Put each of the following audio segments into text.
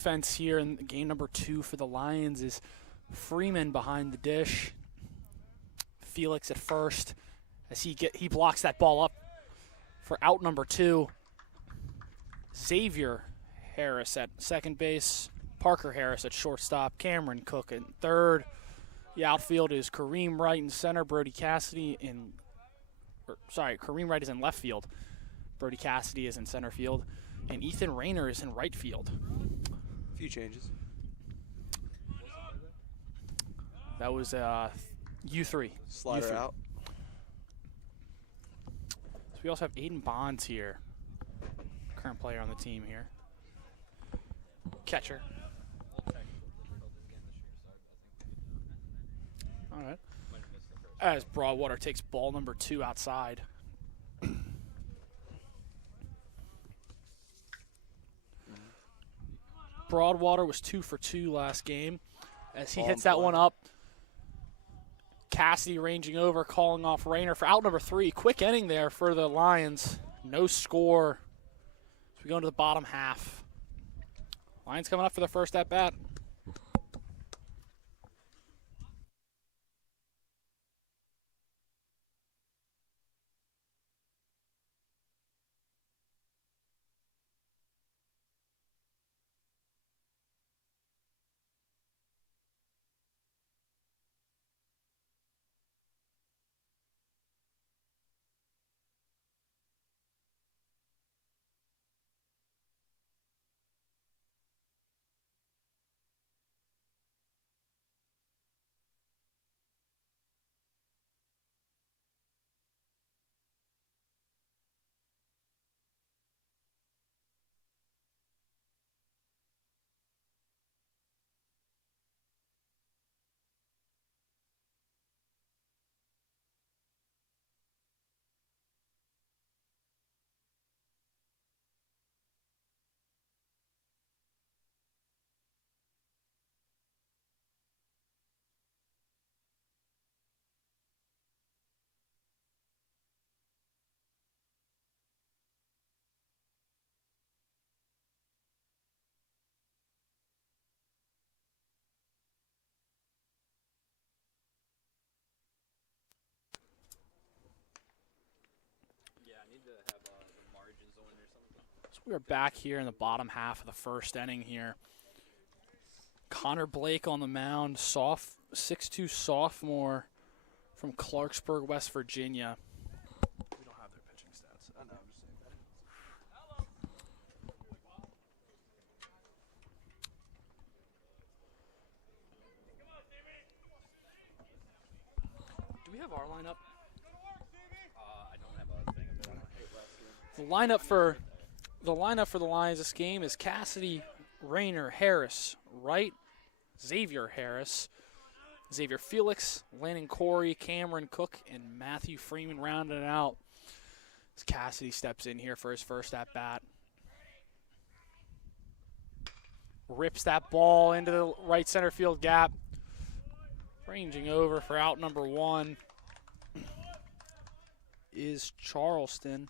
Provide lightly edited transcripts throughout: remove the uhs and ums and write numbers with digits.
Defense here in game number 2 for the Lions is Freeman behind the dish. Felix at first as he blocks that ball up for out number 2. Xavier Harris at second base. Parker Harris at shortstop. Cameron Cook at third. The outfield is Kareem Wright in center. Kareem Wright is in left field. Brody Cassidy is in center field. And Ethan Rayner is in right field. A few changes. That was U3. Slider U3. out. So we also have Aiden Bonds here. Current player on the team here. Catcher. All right. As Broadwater takes ball number 2 outside. Broadwater was 2 for 2 last game. As he hits that one up, Cassidy ranging over, calling off Rayner for out number 3. Quick inning there for the Lions. No score. So we go into the bottom half. Lions coming up for the first at bat. So we are back here in the bottom half of the first inning here. Connor Blake on the mound, 6'2" sophomore from Clarksburg, West Virginia. We don't have their pitching stats. I know, I'm just saying. Do we have our lineup? I don't have a thing of it. I hate last game. The lineup for the Lions this game is Cassidy, Rayner, Harris, Wright, Xavier Harris, Xavier Felix, Landon Corey, Cameron Cook, and Matthew Freeman rounding it out. As Cassidy steps in here for his first at bat. Rips that ball into the right center field gap. Ranging over for out number 1 is Carlson.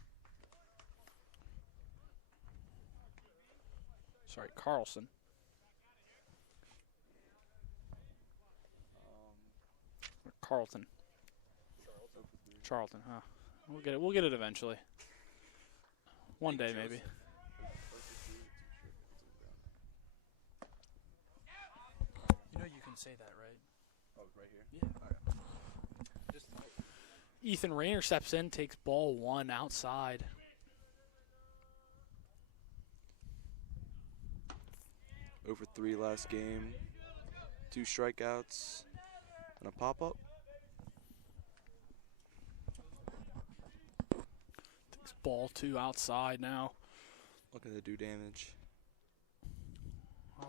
Carlton. Charlton, huh? We'll get it eventually. One day, maybe. You know you can say that, right? Oh, right here? Yeah. Right. Ethan Rayner steps in, takes ball 1 outside. Over 3 last game. 2 strikeouts and a pop-up. Takes ball 2 outside now. Looking to do damage.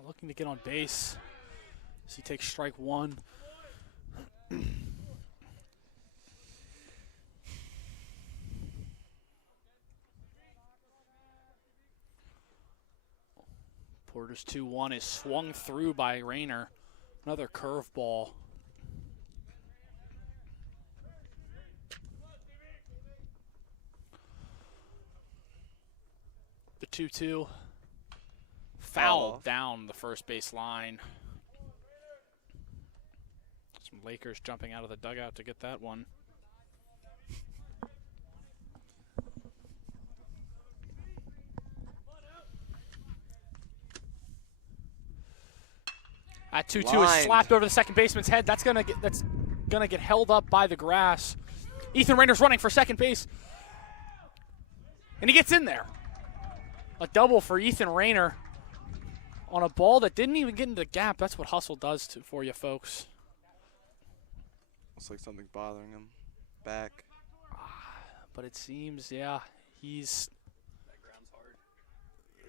Looking to get on base. As he takes strike 1. Porter's 2-1 is swung through by Rayner. Another curveball. The 2-2. fouled off. down the first base line. Some Lakers jumping out of the dugout to get that one. That 2-2 is Lined. slapped over the second baseman's head. That's gonna get held up by the grass. Ethan Rayner's running for second base, and he gets in there. A double for Ethan Rayner on a ball that didn't even get into the gap. That's what hustle does for you, folks. Looks like something's bothering him. Back. But it seems, yeah, that ground's hard.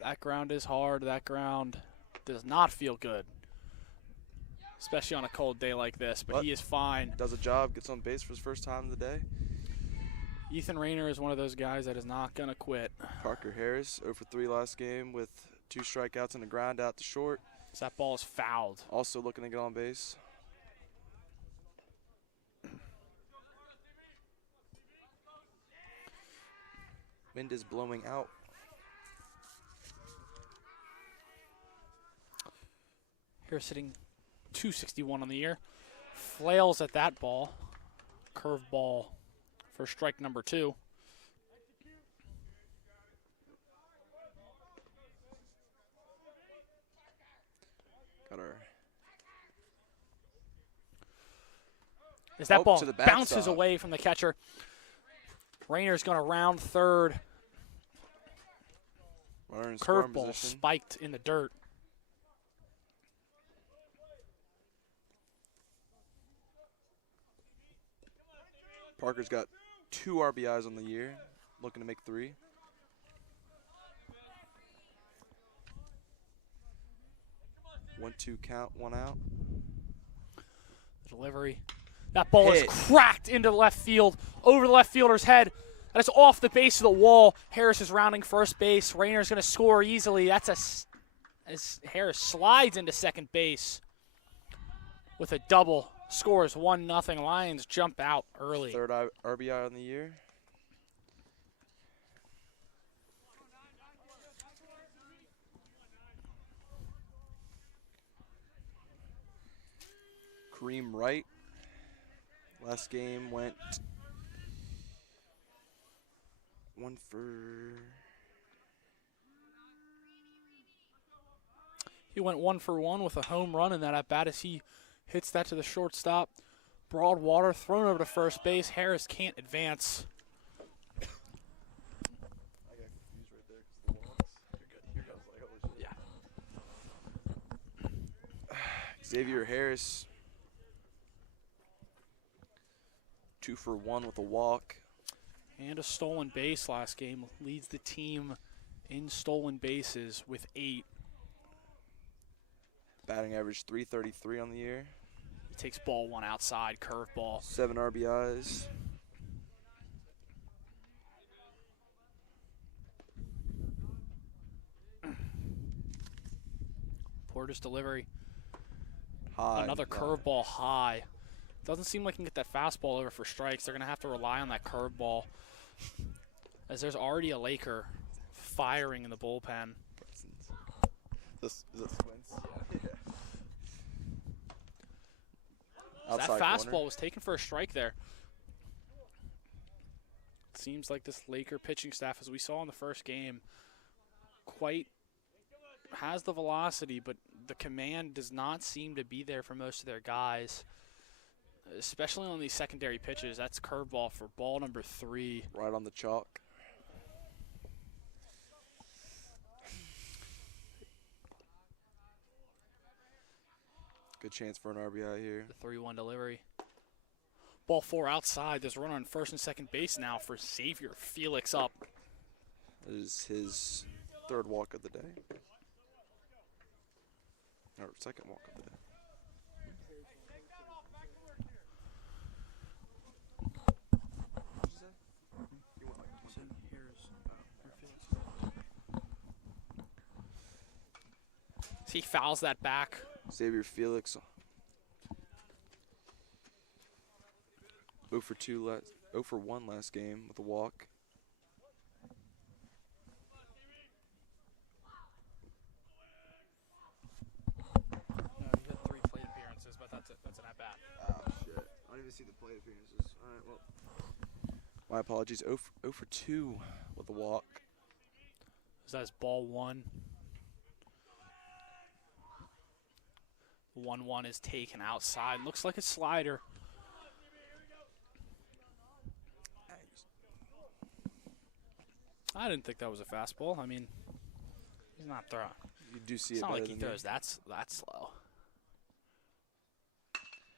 That ground is hard. That ground does not feel good, especially on a cold day like this. But he is fine. Does a job, gets on base for his first time of the day. Ethan Rayner is one of those guys that is not going to quit. Parker Harris, 0 for 3 last game with 2 strikeouts and a ground out to short. So that ball is fouled. Also looking to get on base. Wind is blowing out. Harris hitting .261 on the year. Flails at that ball. Curve ball for strike number 2. Got our As that ball to the bounces backstop. away from the catcher, Rayner's going to round third. runner in scoring Curveball position. spiked in the dirt. Parker's got 2 RBIs on the year, looking to make 3. One, 2 count, 1 out. Delivery. That ball is Hit. cracked into left field, over the left fielder's head. That is off the base of the wall. Harris is rounding first base. Rayner's going to score easily. As Harris slides into second base with a double. Scores 1-0. Lions jump out early. 3rd RBI on the year. Kareem Wright. Last game went 1 for... He went 1 for 1 with a home run in that at bat as he hits that to the shortstop. Broadwater thrown over to first base. Harris can't advance. I got confused right there because the walks. Yeah. Xavier Harris. 2 for 1 with a walk. And a stolen base last game. Leads the team in stolen bases with 8. Batting average .333 on the year. He takes ball 1 outside, curveball. 7 RBIs. Porter's delivery. High. Another curveball high. Doesn't seem like he can get that fastball over for strikes. They're going to have to rely on that curveball as there's already a Laker firing in the bullpen. Is this Swins? Yeah. That Outside fastball corner. was taken for a strike there. It seems like this Laker pitching staff, as we saw in the first game, quite has the velocity, but the command does not seem to be there for most of their guys, especially on these secondary pitches. That's curveball for ball number 3. Right on the chalk. Good chance for an RBI here. The 3-1 delivery. Ball 4 outside. There's a runner on first and second base now for Xavier Felix up. That is his 3rd walk of the day. Or 2nd walk of the day. He fouls that back. Xavier Felix. 0 for 1 last game with a walk. even see the plate appearances. All right, well. My apologies. 0 for 2 with a walk. So that's ball 1. 1-1 is taken outside. Looks like a slider. I didn't think that was a fastball. I mean, he's not throwing. You do see It's it not better like he than me. throws that slow.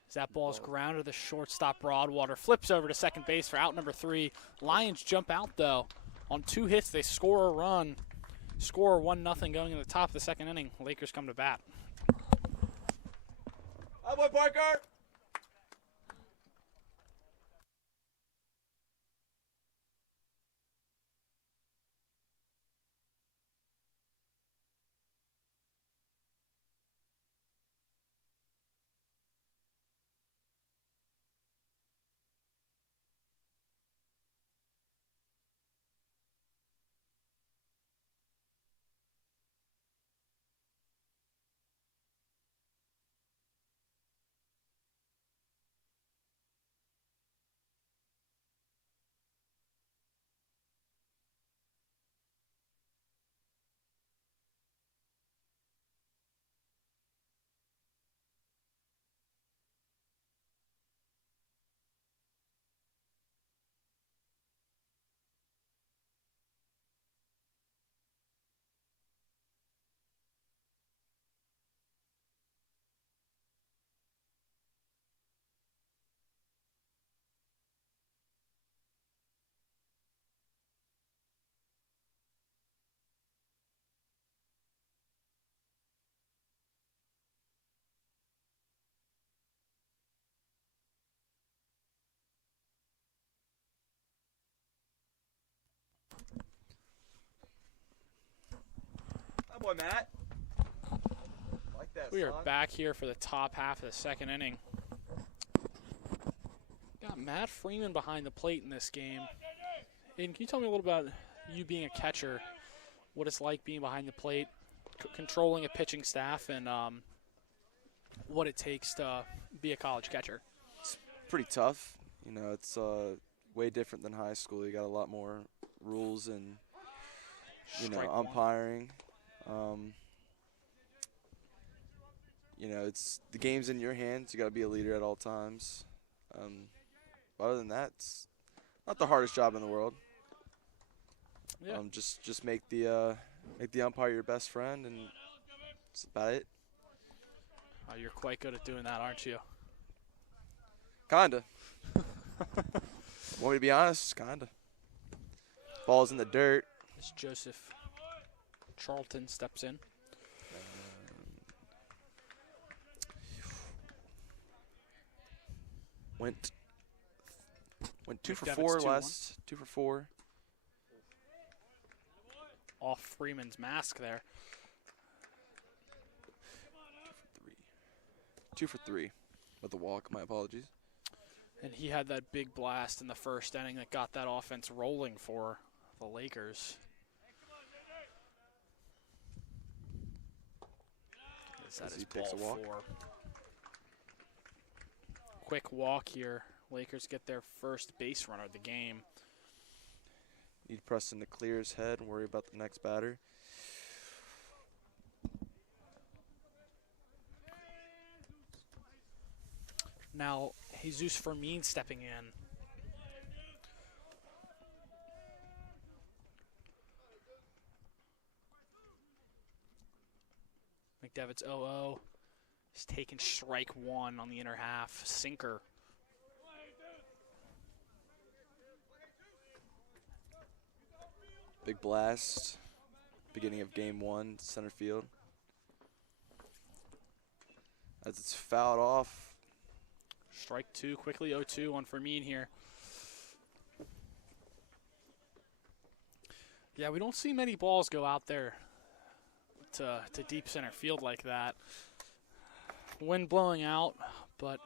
As that ball is grounded to the shortstop, Broadwater flips over to second base for out number 3. Lions jump out, though. On 2 hits, they score a run. Score 1-0 going in the top of the second inning. Lakers come to bat. Oh, boy, Parker! Oh, boy, Matt. Like that, We are son. back here for the top half of the second inning. Got Matt Freeman behind the plate in this game. Aiden, can you tell me a little about you being a catcher, what it's like being behind the plate, controlling a pitching staff, and what it takes to be a college catcher? It's pretty tough. You know, it's way different than high school. You got a lot more rules and, Strike one. umpiring. You know, it's the game's in your hands. You got to be a leader at all times. But other than that, it's not the hardest job in the world. Yeah. Just make the umpire your best friend, and that's about it. You're quite good at doing that, aren't you? Kinda. Want me to be honest? Kinda. Ball's in the dirt. As Joseph Charlton steps in. Went 2 for McDevitt's 4 2-1. last. 2 for 4. Off Freeman's mask there. 2 for 3 with the walk. My apologies. And he had that big blast in the first inning that got that offense rolling for the Lakers. That As is he picks ball a walk. 4. Quick walk here. Lakers get their first base runner of the game. Need Preston to clear his head and worry about the next batter. Now, Jesus Fermin stepping in. McDevitt's 0-0. He's taking strike 1 on the inner half. Sinker. Big blast. Beginning of game 1, center field. As it's fouled off. Strike 2, quickly 0-2 on Fermin here. Yeah, we don't see many balls go out there to deep center field like that. Wind blowing out, but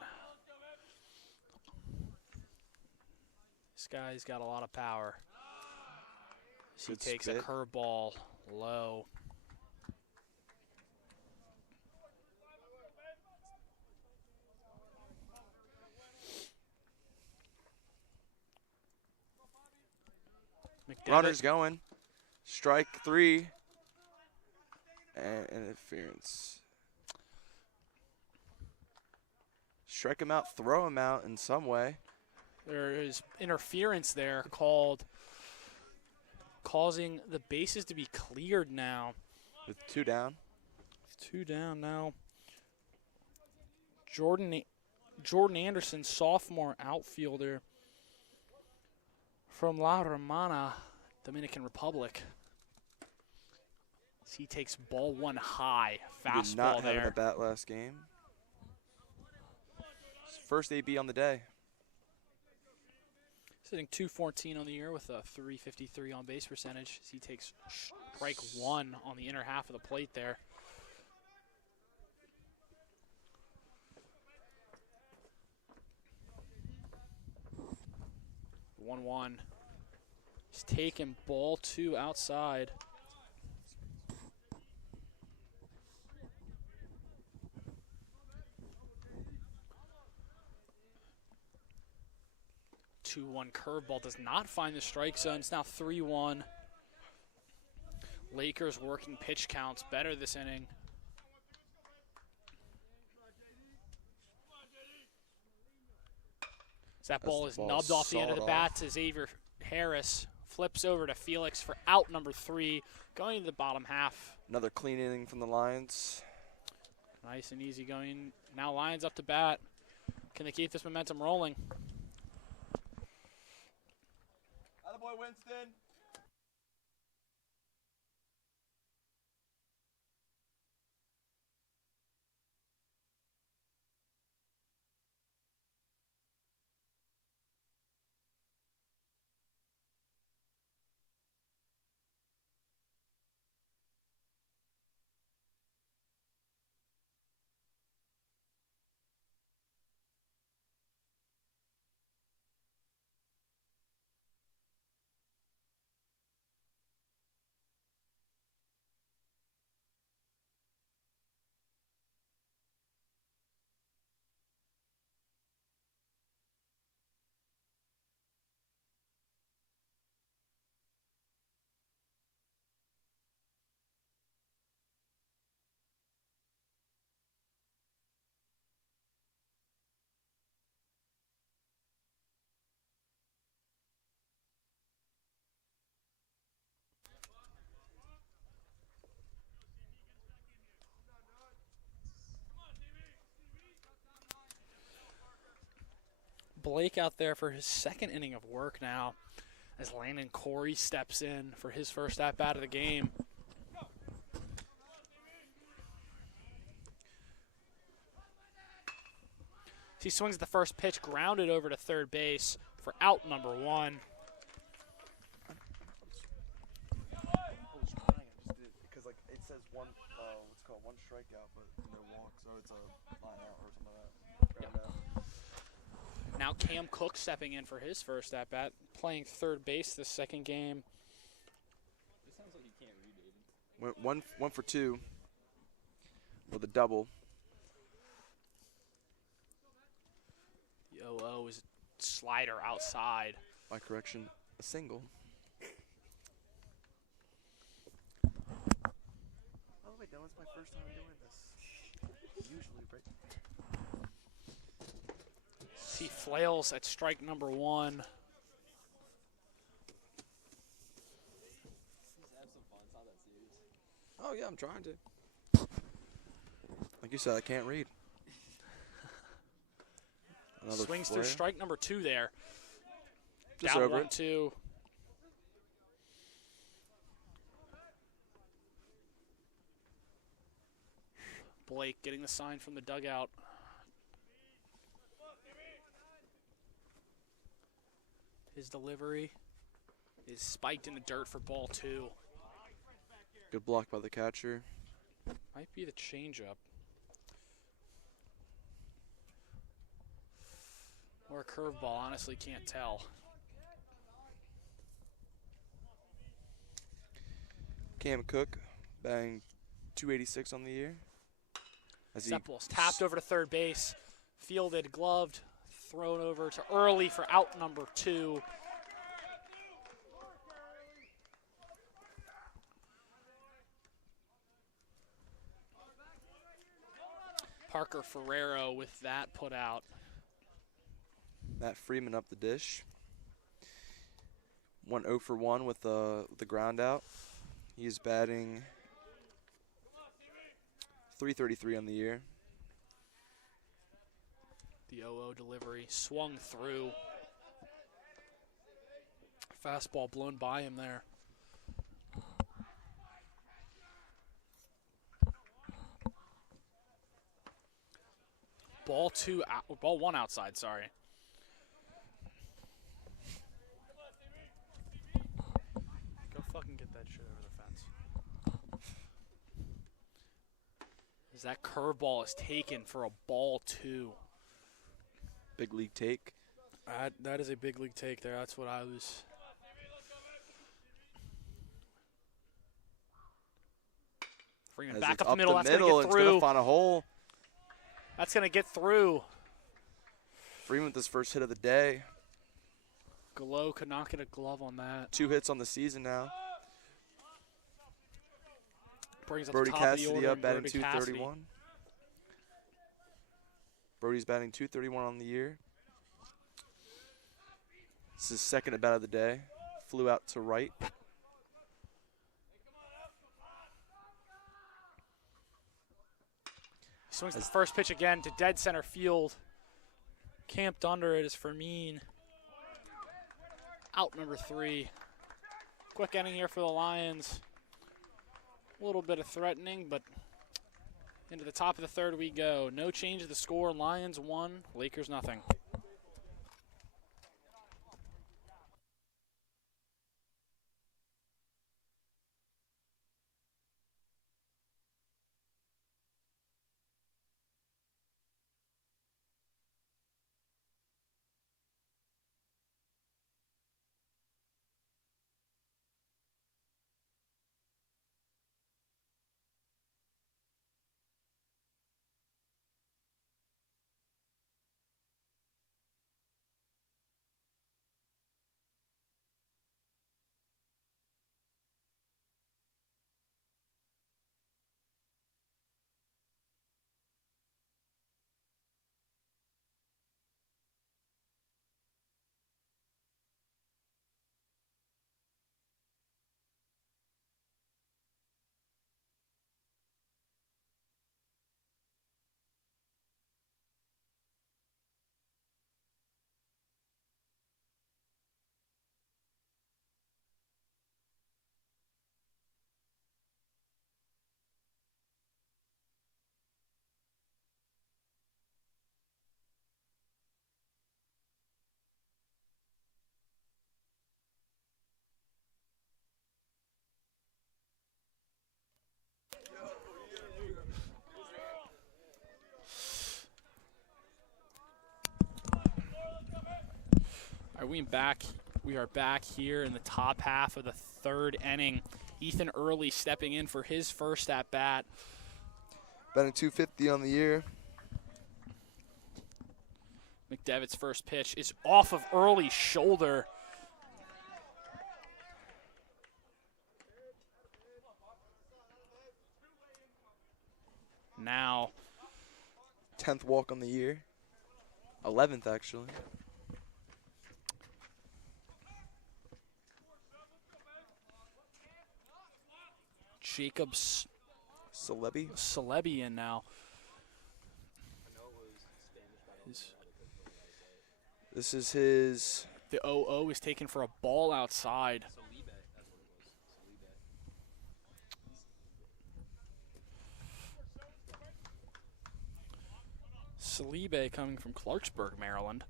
this guy's got a lot of power. He Good takes spit. a curveball low. Runner's going. Strike 3. And interference. Strike him out, throw him out in some way. There is interference there called, causing the bases to be cleared now. With 2 down. 2 down now. Jordan Anderson, sophomore outfielder from La Romana, Dominican Republic. He takes ball 1 high, fastball Did not there. have a bat last game. His first AB on the day. Sitting 214 on the year with a 353 on base percentage. He takes strike 1 on the inner half of the plate there. The 1-1. He's taking ball 2 outside. The 2-1 curveball does not find the strike zone. It's now 3-1. Lakers working pitch counts better this inning. That ball is nubbed off the end of the bat to Xavier Harris. Flips over to Felix for out number 3, going to the bottom half. Another clean inning from the Lions. Nice and easy going. Now Lions up to bat. Can they keep this momentum rolling? Attaboy, Winston. Blake out there for his second inning of work now as Landon Corey steps in for his first at-bat of the game. He swings at the first pitch, grounded over to third base for out number 1. Because like it says one strikeout, but no walk, so it's a line out or something like that. Now Cam Cook stepping in for his first at-bat, playing third base this second game. It sounds like you can't read it. One for 2 with a double. The 0-0 is slider outside. My correction, a single. By the way, Dylan, it's my first time doing this. Usually, right? He flails at strike number 1. Just have some fun. It's not that serious. Oh, yeah, I'm trying to. Like you said, I can't read. Another Swings flare. through strike number 2 there. Just Down over it. 1-2. Blake getting the sign from the dugout. His delivery is spiked in the dirt for ball 2. Good block by the catcher. Might be the changeup. Or a curveball, honestly can't tell. Cam Cook batting .286 on the year. That ball's tapped over to third base. Fielded, gloved, thrown over to early for out number 2. Parker Ferrero with that put out. Matt Freeman up the dish. 1 0 for 1 with the ground out. He's batting .333 on the year. The 0-0 delivery swung through. Fastball blown by him there. Ball one outside, sorry. Go fucking get that shit over the fence. As that curveball is taken for a ball 2. Big league take. That is a big league take there. That's what I was. Freeman As back it's up the middle. That's going to get it's going to through. find a hole. That's going to get through. Freeman with his first hit of the day. Gallo could not get a glove on that. 2 hits on the season now. Brings up Brody the top of the Cassidy order up, batting Brody Cassidy. .231. Brody's batting .231 on the year. This is his second at bat of the day. Flew out to right. Swings the first pitch again to dead center field. Camped under it is Fermin. Out number 3. Quick inning here for the Lions. A little bit of threatening, but into the top of the third we go. No change to the score. Lions 1, Lakers nothing. We are back here in the top half of the third inning. Ethan Early stepping in for his first at bat. Batting .250 on the year. McDevitt's first pitch is off of Early's shoulder. Now 10th walk on the year. 11th, actually. Jacobs Celebi in now. This is his. The 0-0 is taken for a ball outside. Salibe coming from Clarksburg, Maryland.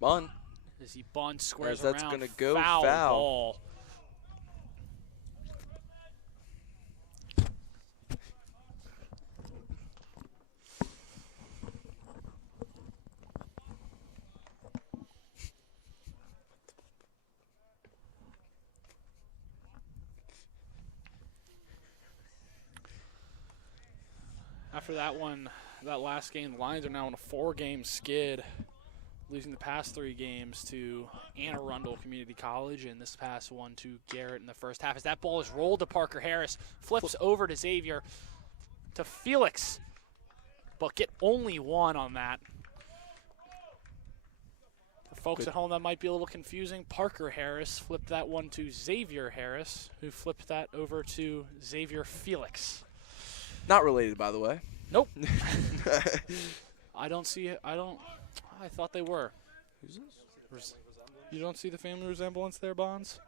Bunt. As he bunts, squares that's around. Gonna go foul ball. After that one, that last game, the Lions are now on a 4-game skid. losing the past 3 games to Anne Arundel Community College, and this past one to Garrett in the first half. As that ball is rolled to Parker Harris, flips over to Xavier, to Felix, but get only 1 on that. For folks at home, that might be a little confusing. Parker Harris flipped that one to Xavier Harris, who flipped that over to Xavier Felix. Not related, by the way. Nope. I don't see it. I thought they were. Who's this? You don't see the family resemblance there, Bonds?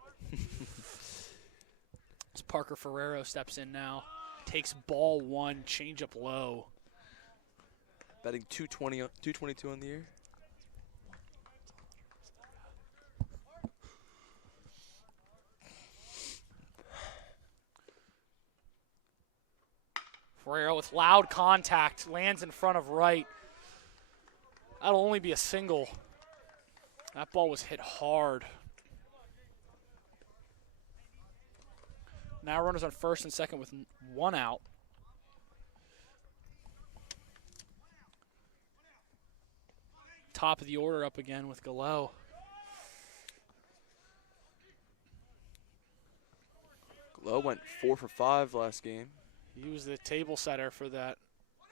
As Parker Ferrero steps in now, takes ball 1, change up low. Betting 222 on the year. Ferrero with loud contact, lands in front of right. That'll only be a single. That ball was hit hard. Now runners on first and second with 1 out. Top of the order up again with Gallo. Gallo went 4 for 5 last game. He was the table setter for that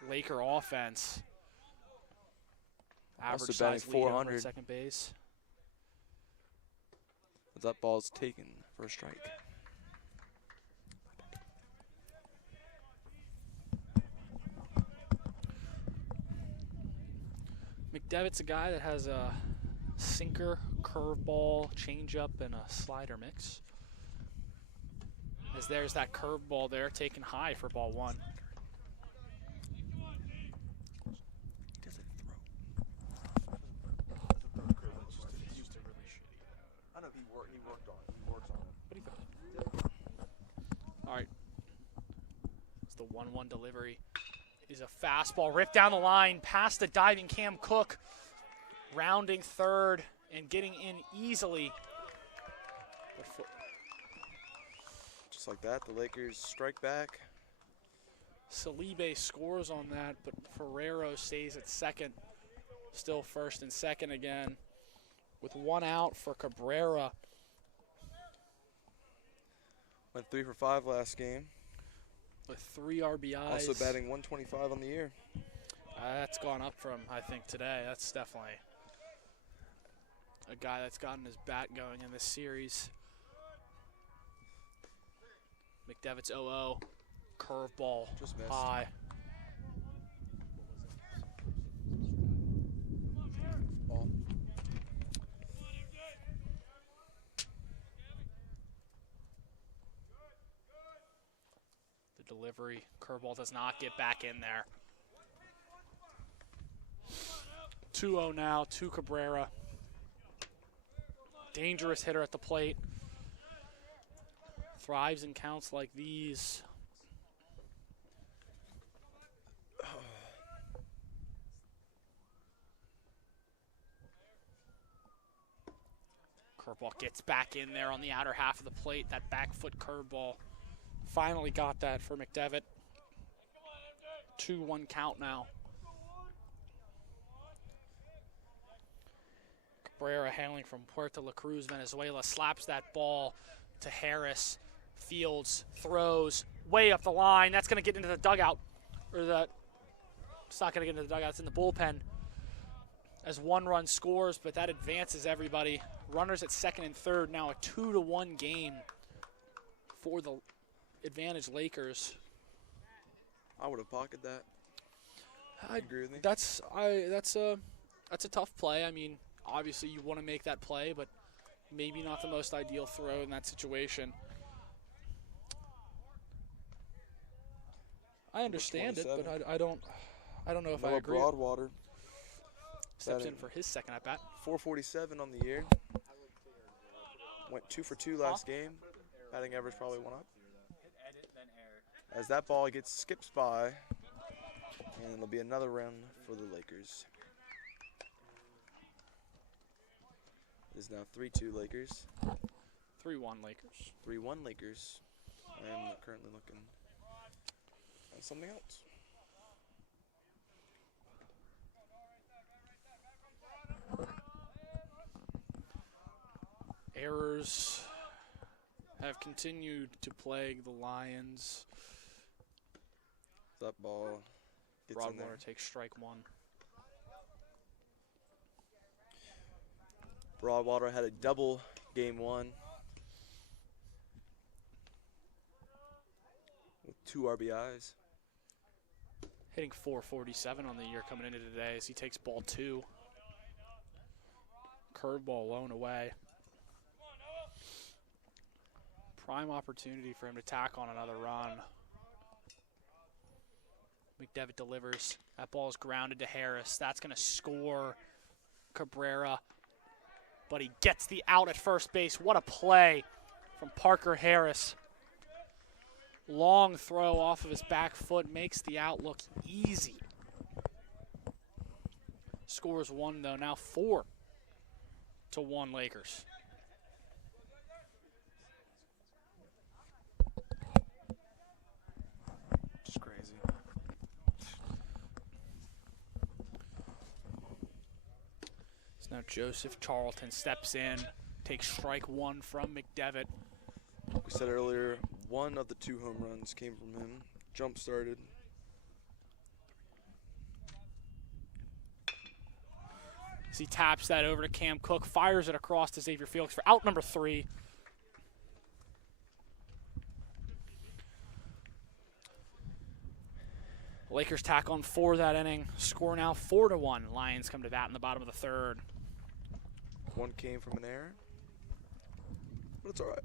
Laker offense. Average size lead over at second base. As that ball's taken for a strike. McDevitt's a guy that has a sinker, curveball, changeup, and a slider mix. As there's that curveball there, taken high for ball 1. I know he works on it. But he throws. All right. It's the 1-1 delivery. Is a fastball ripped down the line past the diving Cam Cook, rounding third and getting in easily. Just like that, the Lakers strike back. Salibe scores on that, but Ferrero stays at second. Still first and second again with 1 out for Cabrera. Went 3 for 5 last game. With 3 RBIs. Also batting 125 on the year. That's gone up from, I think, today. That's definitely a guy that's gotten his bat going in this series. McDevitt's 0-0. Curveball. Just missed. High. Ball. The delivery. Curveball does not get back in there. 2-0 now to Cabrera. Dangerous hitter at the plate. Thrives in counts like these. Curveball gets back in there on the outer half of the plate. That back foot curveball. Finally got that for McDevitt. 2-1 count now. Cabrera hailing from Puerto La Cruz, Venezuela, slaps that ball to Harris. Fields throws way up the line. That's going to get into the dugout. It's not going to get into the dugout. It's in the bullpen. As 1 run scores, but that advances everybody. Runners at second and third. Now a 2-1 game for the advantage Lakers. I would have pocketed that. I agree with me. That's a tough play. I mean, obviously you want to make that play, but maybe not the most ideal throw in that situation. I understand it, but I don't know if I agree. Broadwater. Steps in for his second at bat. 447 on the year. Went 2 for 2 last game. Batting average probably 1 up. As that ball skips by, and it'll be another run for the Lakers. It is now 3-2 Lakers. 3-1 Lakers. 3-1 Lakers. I am currently looking at something else. Errors have continued to plague the Lions. That ball gets in there. Broadwater takes strike one. Broadwater had a double game one with 2 RBIs. Hitting .447 on the year coming into today as he takes ball 2. Curveball low and away. Prime opportunity for him to tack on another run. McDevitt delivers. That ball is grounded to Harris. That's going to score Cabrera. But he gets the out at first base. What a play from Parker Harris. Long throw off of his back foot makes the out look easy. Scores 1 though, now 4-1 Lakers. Just crazy. So now Joseph Charlton steps in, takes strike 1 from McDevitt. We said earlier, 1 of the 2 home runs came from him. Jump started. As he taps that over to Cam Cook, fires it across to Xavier Felix for out number 3. Lakers tack on 4 that inning. Score now 4-1. Lions come to bat in the bottom of the 3rd. 1 came from an error, but it's all right.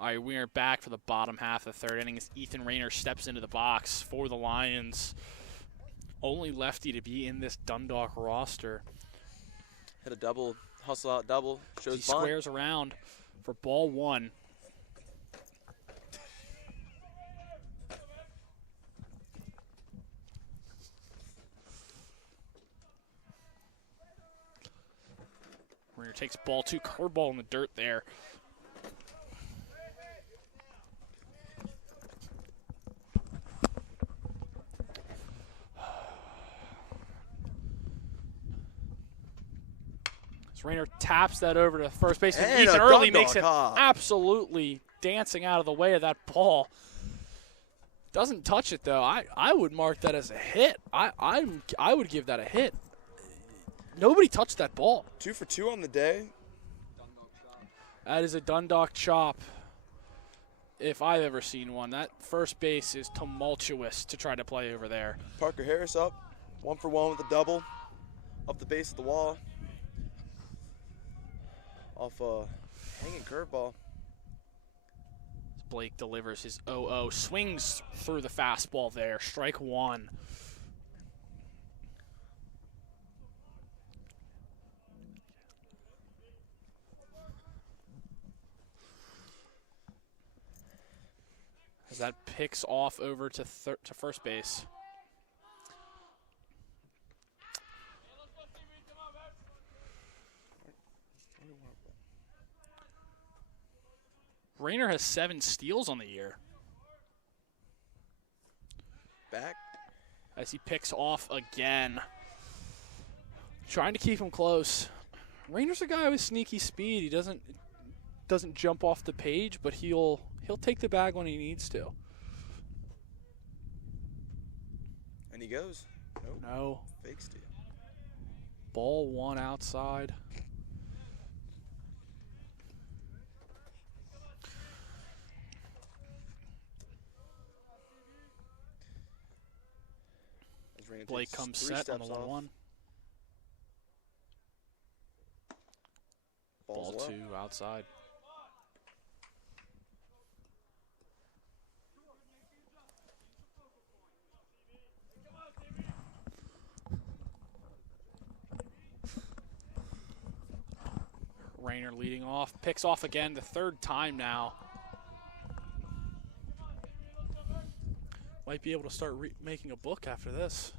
All right, we are back for the bottom half of the 3rd inning as Ethan Rayner steps into the box for the Lions. Only lefty to be in this Dundalk roster. Hit a double, hustle out double, shows He bunt. squares around for ball 1. Rayner takes ball 2, curveball in the dirt there. Rayner taps that over to first base, and Ethan Early makes it absolutely dancing out of the way of that ball. Doesn't touch it though. I would mark that as a hit. I would give that a hit. Nobody touched that ball. 2 for 2 on the day. That is a Dundalk chop, if I've ever seen one. That first base is tumultuous to try to play over there. Parker Harris up, 1 for 1 with a double, up the base of the wall. Off a hanging curveball. Blake delivers his 0-0, swings through the fastball there, strike 1. As that picks off over to first base. Rayner has 7 steals on the year. Back. as he picks off again. Trying to keep him close. Rainer's a guy with sneaky speed. He doesn't jump off the page, but he'll take the bag when he needs to. And he goes. Nope. No. Fake steal. Ball one outside. Blake comes set on the 1-1. Ball low. 2 outside. Rainer leading off, picks off again the third time now. Might be able to start making a book after this.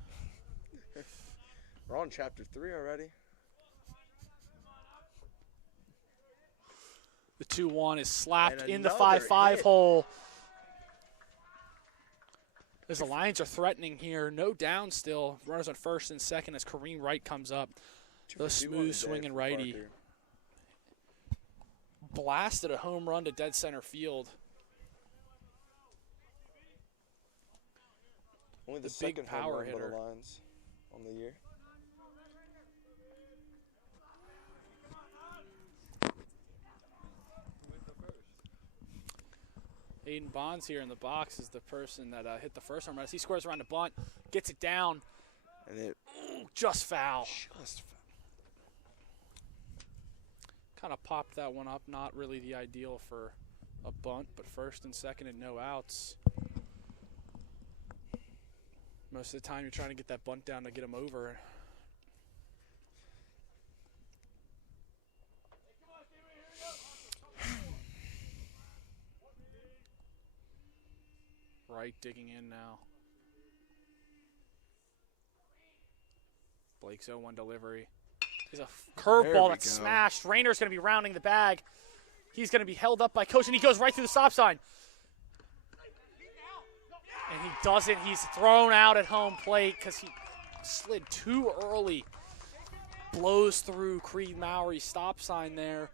We're on chapter 3 already. The 2-1 is slapped And in the another 5-5 hit. hole. As the Lions are threatening here, no down still. Runners on first and second as Kareem Wright comes up. The smooth swinging righty. Blasted a home run to dead center field. Only the The big second power home run by hitter. the Lions on the year. Aiden Bonds here in the box is the person that hit the first home run. As he scores around the bunt, gets it down. And it Just foul. just Kind of popped that one up. Not really the ideal for a bunt, but first and second and no outs. Most of the time you're trying to get that bunt down to get him over. Right digging in now. Blake's 0-1 delivery. There's a curveball that's go. smashed. Rainer's going to be rounding the bag. He's going to be held up by Coach, and he goes right through the stop sign. And he doesn't. He's thrown out at home plate because he slid too early. Blows through Creed Mowry's stop sign there.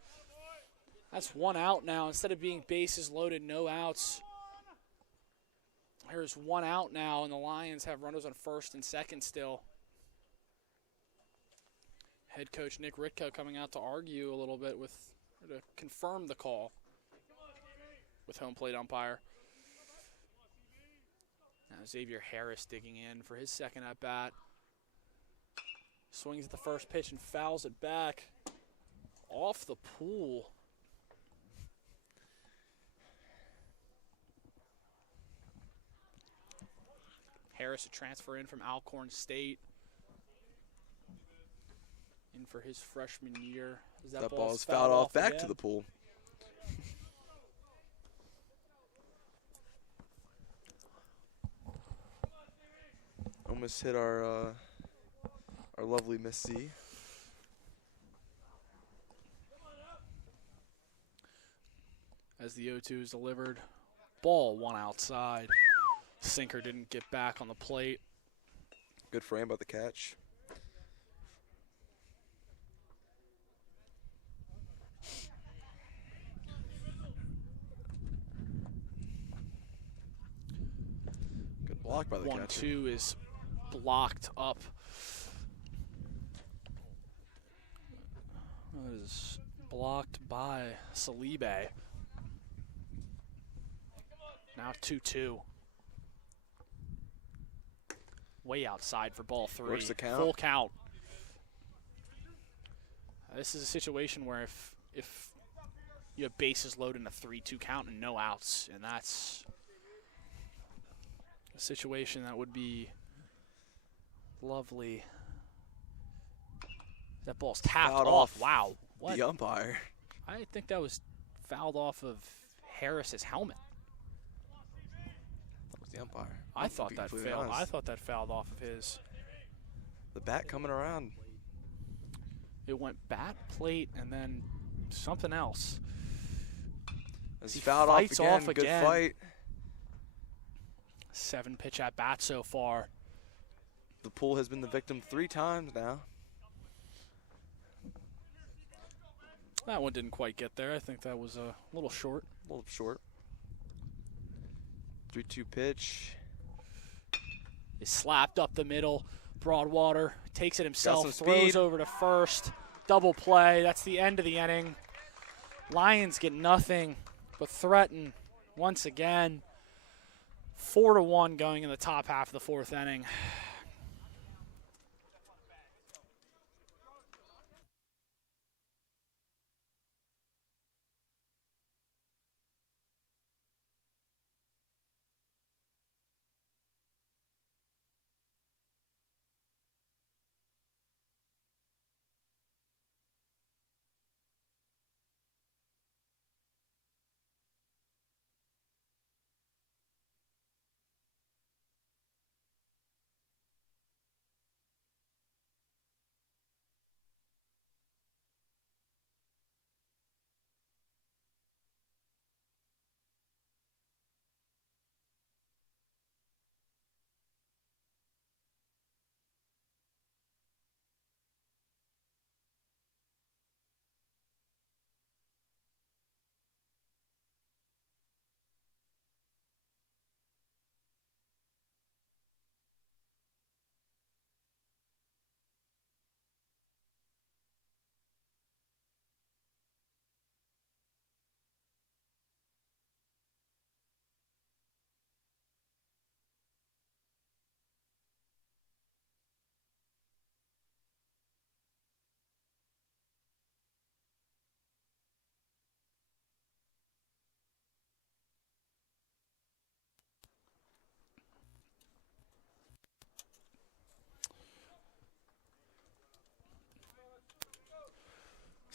That's one out now. Instead of being bases loaded, no outs. There's one out now, and the Lions have runners on first and second still. Head coach Nick Ritko coming out to argue a little bit to confirm the call with home plate umpire. Now Xavier Harris digging in for his second at bat. Swings at the first pitch and fouls it back off the pool. Harris, a transfer in from Alcorn State. In for his freshman year. As that ball is fouled off back again. to the pool. Almost hit our lovely Miss C. As the 0-2 is delivered. Ball one outside. Sinker didn't get back on the plate. Good frame by the catch. Good block by the catcher. 1-2 is blocked up. It is blocked by Salibe. Now 2-2. Way outside for ball 3. Works the count. Full count. This is a situation where if you have bases loaded in a 3-2 count and no outs, and that's a situation that would be lovely. That ball's tapped Fouled off. off Wow. What? The umpire. I think that was fouled off of Harris's helmet. That was the umpire. I To thought be that completely failed. honest. I thought that fouled off of his. The bat coming around. It went bat, plate, and then something else. It's He fouled off fights again. off Good again. fight. 7 pitch at bat so far. The pool has been the victim 3 times now. That one didn't quite get there. I think that was a little short. A little short. 3-2 pitch. He slapped up the middle. Broadwater takes it himself, some throws speed. over to first. Double play. That's the end of the inning. Lions get nothing but threaten once again. 4-1 going in the top half of the 4th inning.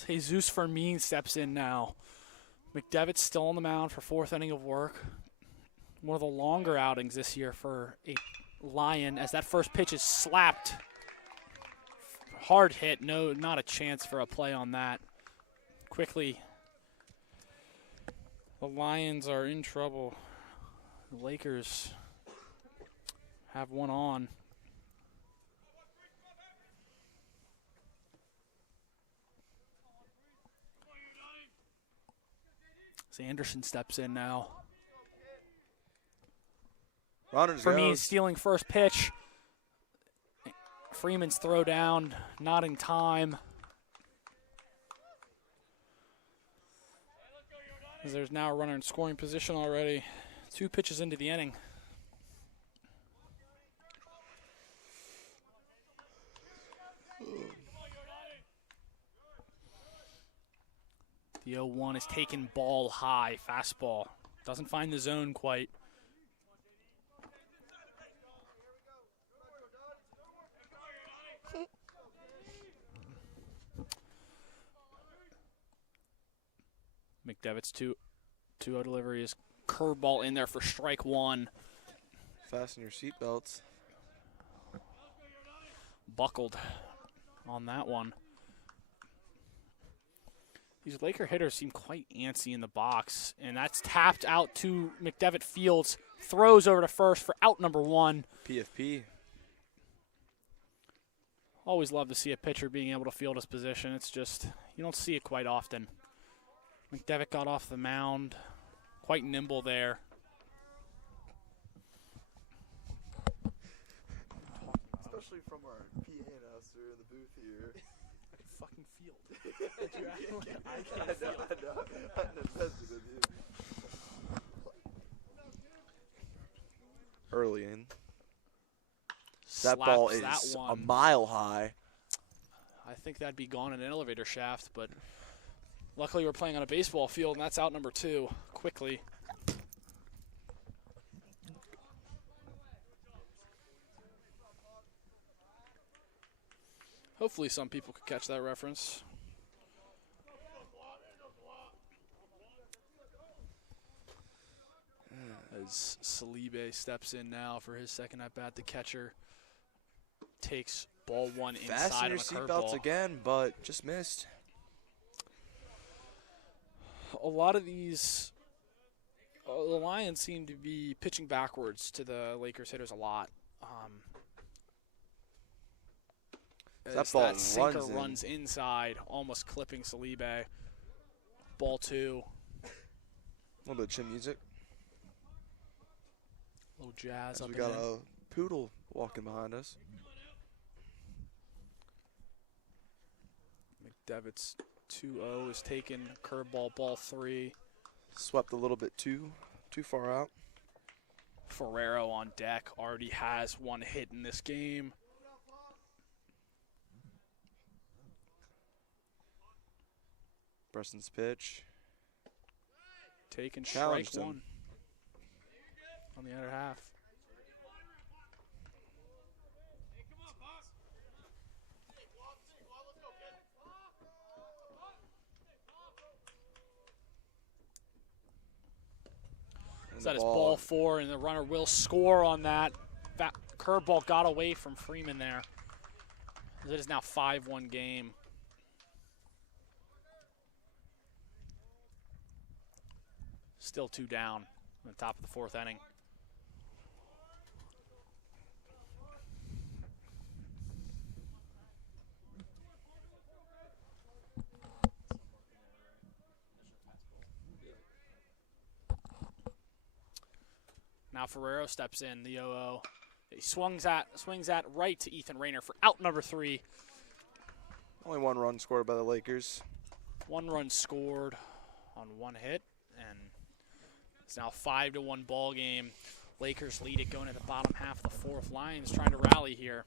Jesus Fermin steps in now. McDevitt's still on the mound for 4th inning of work. One of the longer outings this year for a Lion as that first pitch is slapped. Hard hit, no, not a chance for a play on that. Quickly, the Lions are in trouble. The Lakers have one on. Anderson steps in now. For me, stealing first pitch. Freeman's throw down, not in time. As there's now a runner in scoring position already. 2 pitches into the inning. The 0-1 is taken ball high, fastball. Doesn't find the zone quite. McDevitt's 2-0 delivery is curveball in there for strike 1. Fasten your seatbelts. Buckled on that one. These Laker hitters seem quite antsy in the box, and that's tapped out to McDevitt Fields. Throws over to first for out number 1. PFP. Always love to see a pitcher being able to field his position. It's just, you don't see it quite often. McDevitt got off the mound. Quite nimble there. Especially from our PA announcer in the booth here. Fucking field. I know. I'm invested in you. Early in. That ball is a mile high. I think that'd be gone in an elevator shaft, but luckily we're playing on a baseball field, and that's out number 2 quickly. Hopefully some people could catch that reference. As Salibe steps in now for his second at-bat, the catcher takes ball 1 inside Fasten of your a seatbelts curveball. again, but just missed. A lot of these, the Lions seem to be pitching backwards to the Lakers hitters a lot. As ball that sinker runs in. runs inside, almost clipping Salibe. Ball 2. A little bit of chin music. A little jazz As up we and got in. a poodle walking behind us. McDevitt's 2-0 is taken. Curveball, ball 3. Swept a little bit too far out. Ferrero on deck already has 1 hit in this game. Preston's pitch. Taken Challenged strike him. 1 on the other half. And So that the is ball 4, and the runner will score on that. That curveball got away from Freeman there. It is now 5-1 game. Still 2 down on the top of the 4th inning. Now Ferrero steps in, the 0-0. He swings at right to Ethan Rayner for out number 3. Only 1 run scored by the Lakers. 1 run scored on 1 hit, and it's now 5-1 ball game. Lakers lead it going to the bottom half of the 4th. Lions trying to rally here.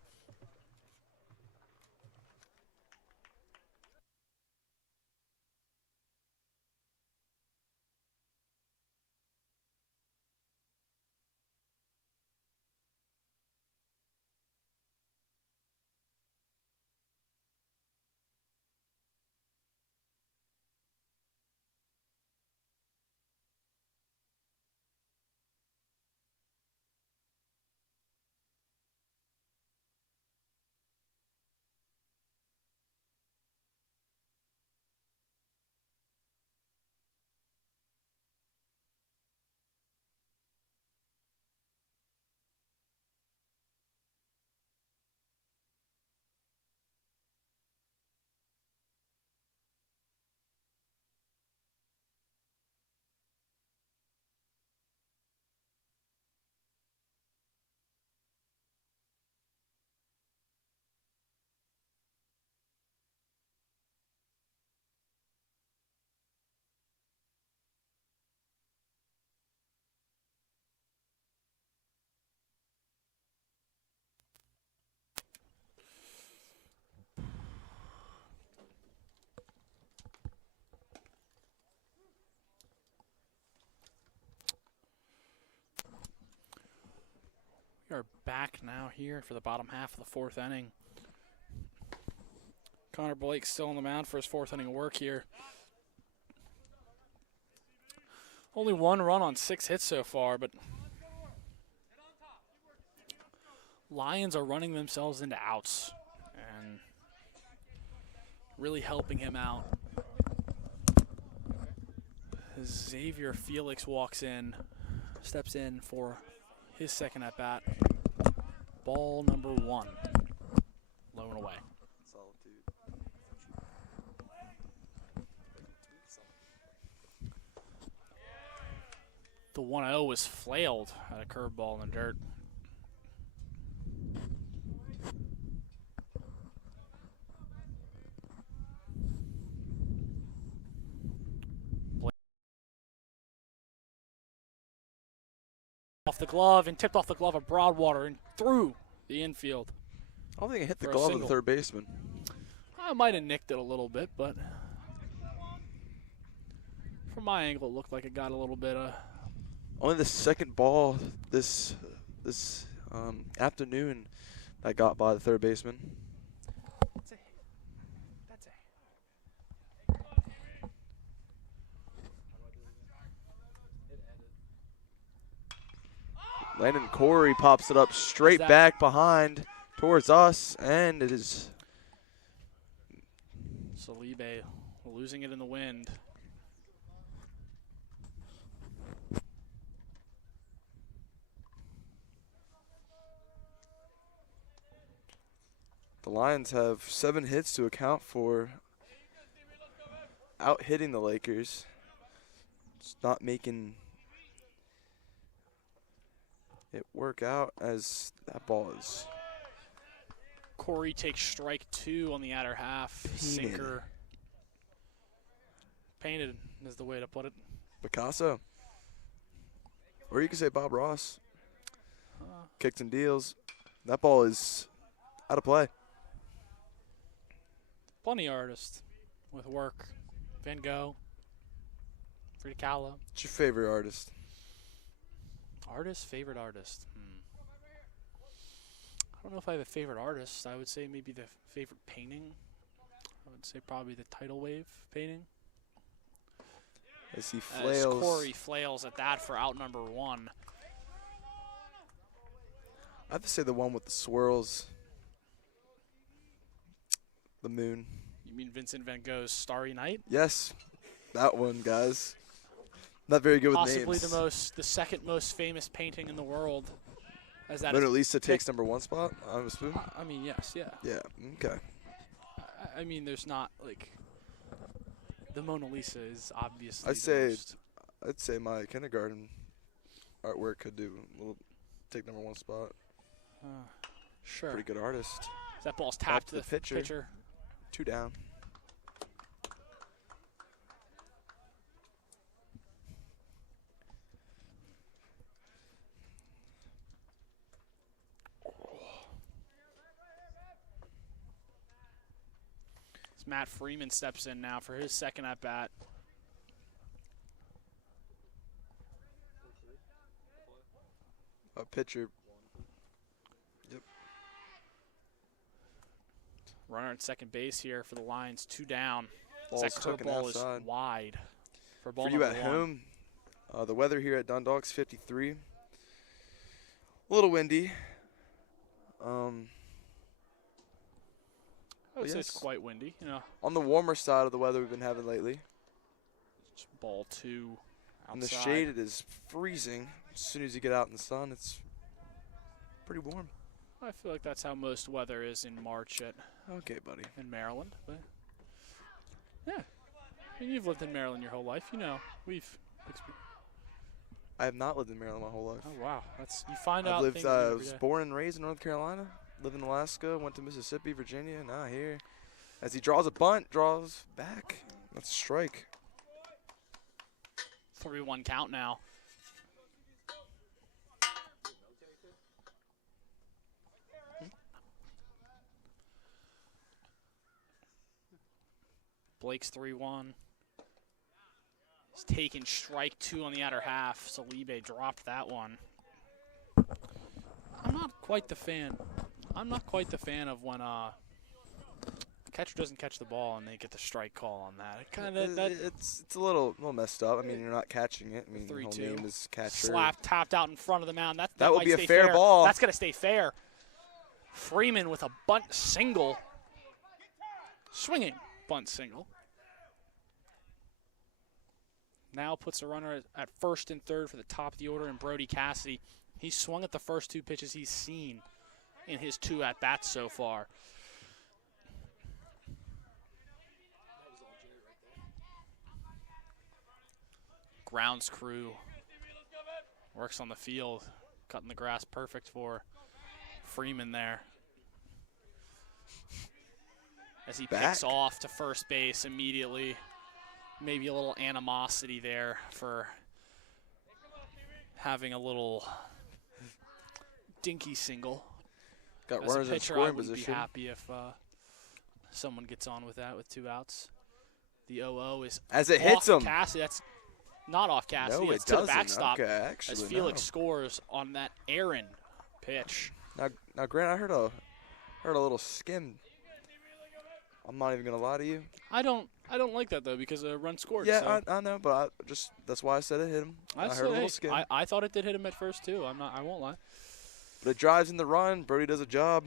We are back now here for the bottom half of the 4th inning. Connor Blake still on the mound for his 4th inning of work here. Only 1 run on 6 hits so far, but Lions are running themselves into outs and really helping him out. Xavier Felix walks in, steps in for his 2nd at bat. Ball number 1, low and away. The 1-0 was flailed at a curveball in the dirt. Off the glove and tipped off the glove of Broadwater and through the infield. I don't think it hit the For a glove of the single. 3rd baseman. I might have nicked it a little bit, but from my angle, it looked like it got a little bit. Only the 2nd ball this afternoon that got by the 3rd baseman. That's a. Landon Corey pops it up straight that- back behind towards us, and it is Salibe losing it in the wind. the Lions have 7 hits to account for out-hitting the Lakers. It's not making it work out as that ball is Corey takes strike 2 on the outer half. Painted. Sinker. Painted is the way to put it. Picasso. Or you could say Bob Ross. Kicks and deals. That ball is out of play. Plenty of artists with work. Van Gogh. Frida Kahlo. What's your favorite artist? Artist? Favorite artist? I don't know if I have a favorite artist. I would say maybe the favorite painting. I would say probably the tidal wave painting. As he flails. As Corey flails at that for out number 1. I have to say the one with the swirls. The moon. You mean Vincent van Gogh's Starry Night? Yes, that one, guys. Not very good with Possibly names. the second most famous painting in the world. As that Mona is Lisa takes number 1 spot on the spoon? I mean, yes, yeah. Yeah, okay. I mean, there's not, like, the Mona Lisa is obviously I'd say my kindergarten artwork could take number 1 spot. Sure. Pretty good artist. That ball's tapped to the pitcher. 2 down. As Matt Freeman steps in now for his second at bat. A pitcher. Yep. Runner at second base here for the Lions, 2 down. Ball's That taken curveball is outside. wide. For ball For you number at 1. home, the weather here at Dundalk's 53. A little windy. I would say it's yes. quite windy, you know. On the warmer side of the weather we've been having lately. It's ball 2 outside. In the shade, it is freezing. As soon as you get out in the sun, it's pretty warm. I feel like that's how most weather is in March Okay, buddy. in Maryland. But yeah, I mean, you've lived in Maryland your whole life. You know, we've experienced. I have not lived in Maryland my whole life. Oh wow, that's you find I've out lived. things I every was day. born and raised in North Carolina. Lived in Alaska. Went to Mississippi, Virginia. Now here. As he draws a bunt, draws back. That's a strike. 3-1 count now. Blake's 3-1. He's taken strike 2 on the outer half. Salibe dropped that one. I'm not quite the fan. I'm not quite the fan of when catcher doesn't catch the ball and they get the strike call on that. It kind of It's a little messed up. I mean, you're not catching it. I mean, the whole 3-2. name is catcher. Slap tapped out in front of the mound. That That would might be a stay fair ball. That's gonna stay fair. Freeman with a bunt single. Swinging bunt single. Now puts a runner at first and third for the top of the order, and Brody Cassidy. He swung at the first 2 pitches he's seen in his 2 at-bats so far. Grounds crew works on the field, cutting the grass perfect for Freeman there. As he picks off to first base immediately. Maybe a little animosity there for having a little dinky single. Got As a runners in pitcher, I scoring wouldn't be position. happy if someone gets on with that with 2 outs. The 0-0 is As it off hits him. Cassidy. That's not off Cassidy. No, It's it to the doesn't. backstop. Okay, actually, as Felix no. scores on that Aaron pitch. Now, Grant, I heard a little skim. I'm not even gonna lie to you. I don't like that though because a run scored. Yeah, so. I know, but that's why I said it hit him. I heard a little skim. I thought it did hit him at first too. I won't lie. But it drives in the run. Brody does a job.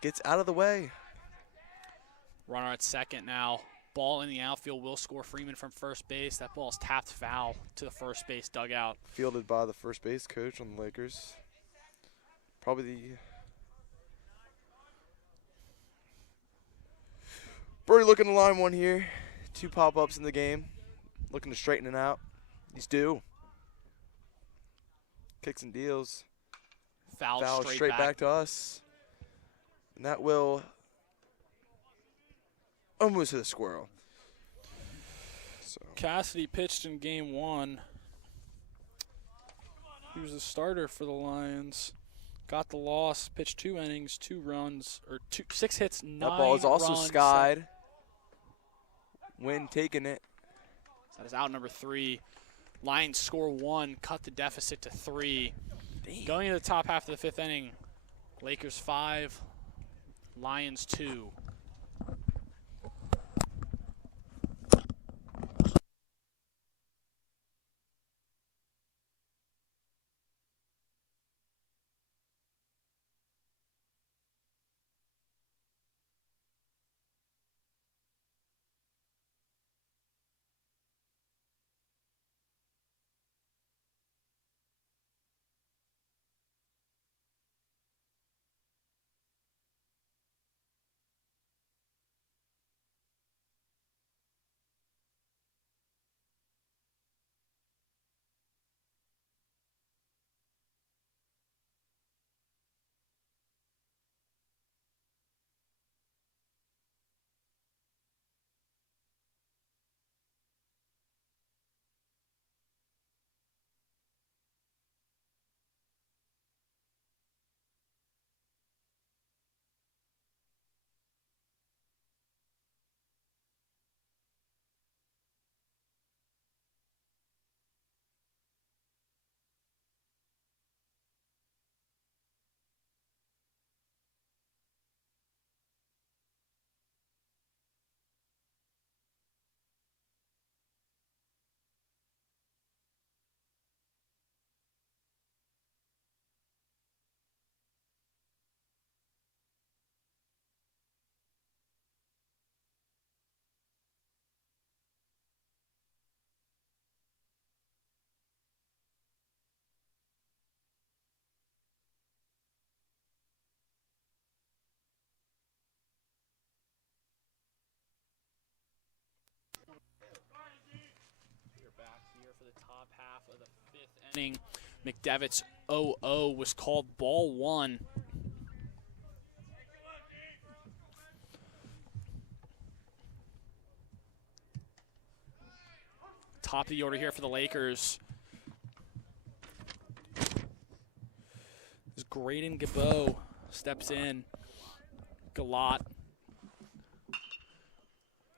Gets out of the way. Runner at second now. Ball in the outfield will score Freeman from first base. That ball is tapped foul to the first base dugout. Fielded by the first base coach on the Lakers. Probably Birdie looking to line one here. 2 pop-ups in the game. Looking to straighten it out. He's due. Kicks and deals. Foul straight back to us. And that will almost hit a squirrel. So Cassidy pitched in game 1. He was the starter for the Lions. Got the loss, pitched 2 innings, 2 runs, or 6 hits, 9 that ball is also runs. skied. Wynn taking it. That is out number 3. Lions score 1, cut the deficit to 3. Damn. Going into the top half of the 5th inning, Lakers 5, Lions 2. For the top half of the 5th inning, McDevitt's 0-0 was called ball 1. Top of the order here for the Lakers is Graydon Gabot steps in. Galat.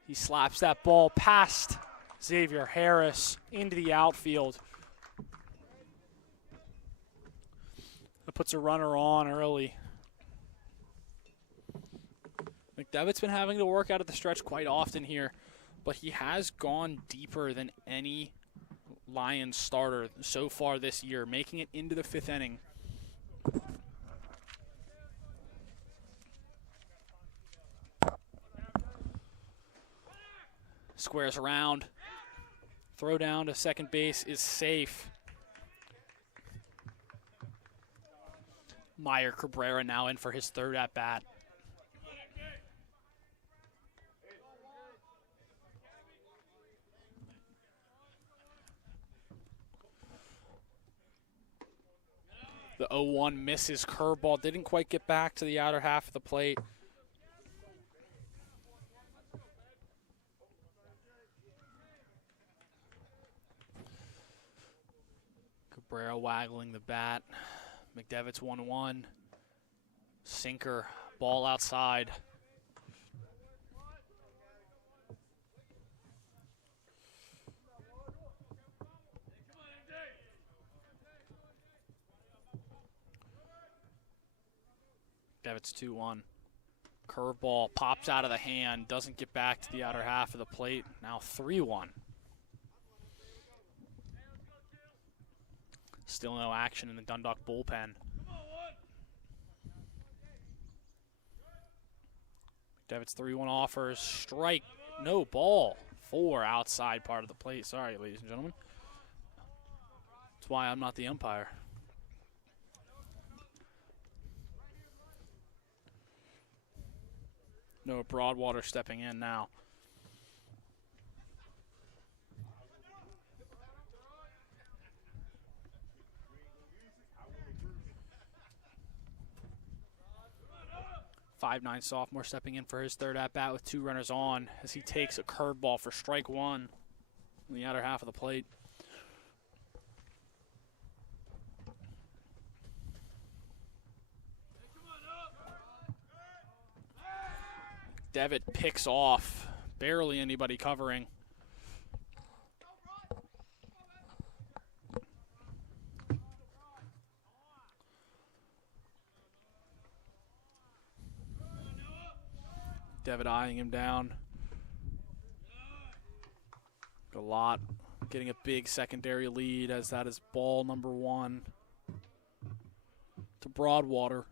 He slaps that ball past Xavier Harris into the outfield. That puts a runner on early. McDevitt's been having to work out at the stretch quite often here, but he has gone deeper than any Lions starter so far this year, making it into the 5th inning. Squares around. Throw down to second base is safe. Meyer Cabrera now in for his 3rd at-bat. The 0-1 misses curveball. Didn't quite get back to the outer half of the plate. Cabrera waggling the bat. McDevitt's 1-1. Sinker, ball outside. McDevitt's 2-1. Curveball pops out of the hand, doesn't get back to the outer half of the plate. Now 3-1. Still no action in the Dundalk bullpen. McDevitt's 3-1 offers. Strike. No ball. 4 outside part of the plate. Sorry, ladies and gentlemen. That's why I'm not the umpire. Noah Broadwater stepping in now. .59 sophomore stepping in for his third at-bat with 2 runners on as he takes a curveball for strike 1 in the outer half of the plate. Devitt picks off, barely anybody covering. Devitt eyeing him down. A lot, getting a big secondary lead as that is ball number 1 to Broadwater.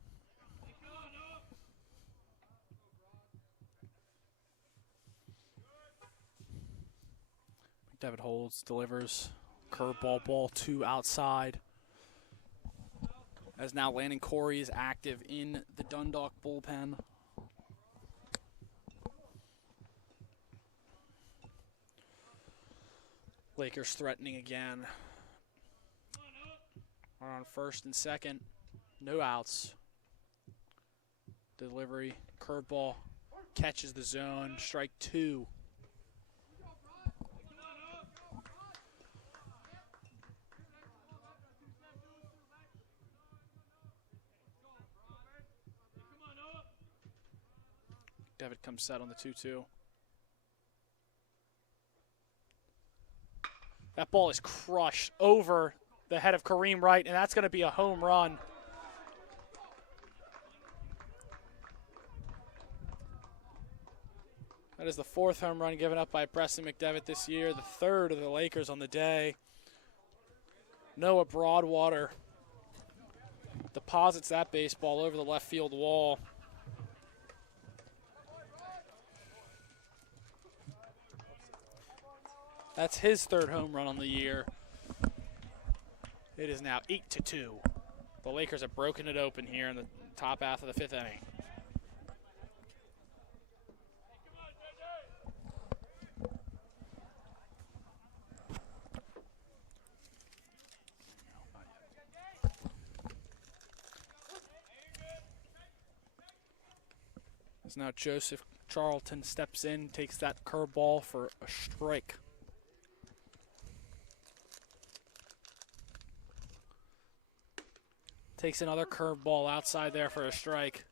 Devitt holds, delivers, curveball, ball 2 outside. As now Landon Corey is active in the Dundalk bullpen. Lakers threatening again. Are on first and second. No outs. Delivery, curveball, catches the zone, strike 2. Devitt comes set on the 2-2. That ball is crushed over the head of Kareem Wright, and that's going to be a home run. That is the 4th home run given up by Preston McDevitt this year, the 3rd of the Lakers on the day. Noah Broadwater deposits that baseball over the left field wall. That's his 3rd home run on the year. It is now 8-2. The Lakers have broken it open here in the top half of the 5th inning. As now Joseph Charlton steps in, takes that curveball for a strike. Takes another curveball outside there for a strike.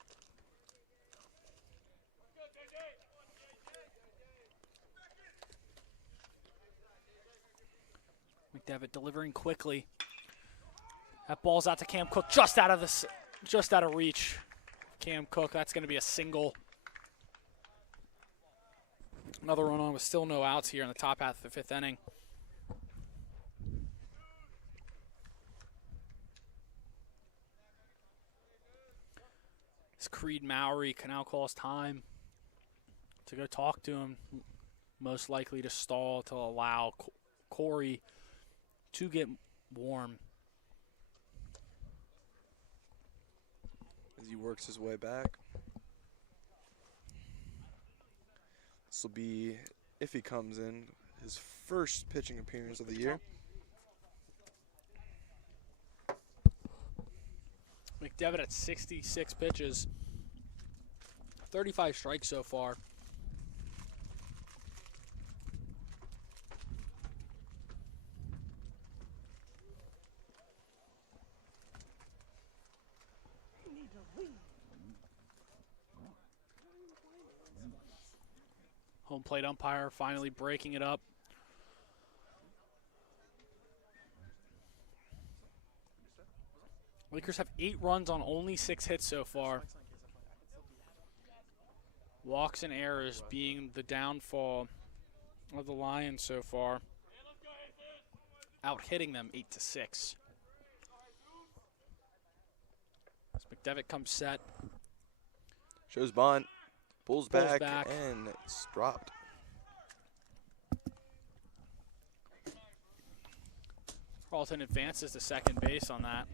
McDevitt delivering quickly. That ball's out to Cam Cook, just out of reach. Cam Cook, that's going to be a single. Another run on with still no outs here in the top half of the 5th inning. Creed Mowry can now call us time to go talk to him, most likely to stall to allow Corey to get warm. As he works his way back. This will be, if he comes in, his first pitching appearance of the year. McDevitt at 66 pitches. 35 strikes so far. Home plate umpire finally breaking it up. Lakers have 8 runs on only 6 hits so far. Walks and errors being the downfall of the Lions so far. Out hitting them 8-6. As McDevitt comes set. Shows bunt. Pulls back, and it's dropped. Carlton advances to second base on that.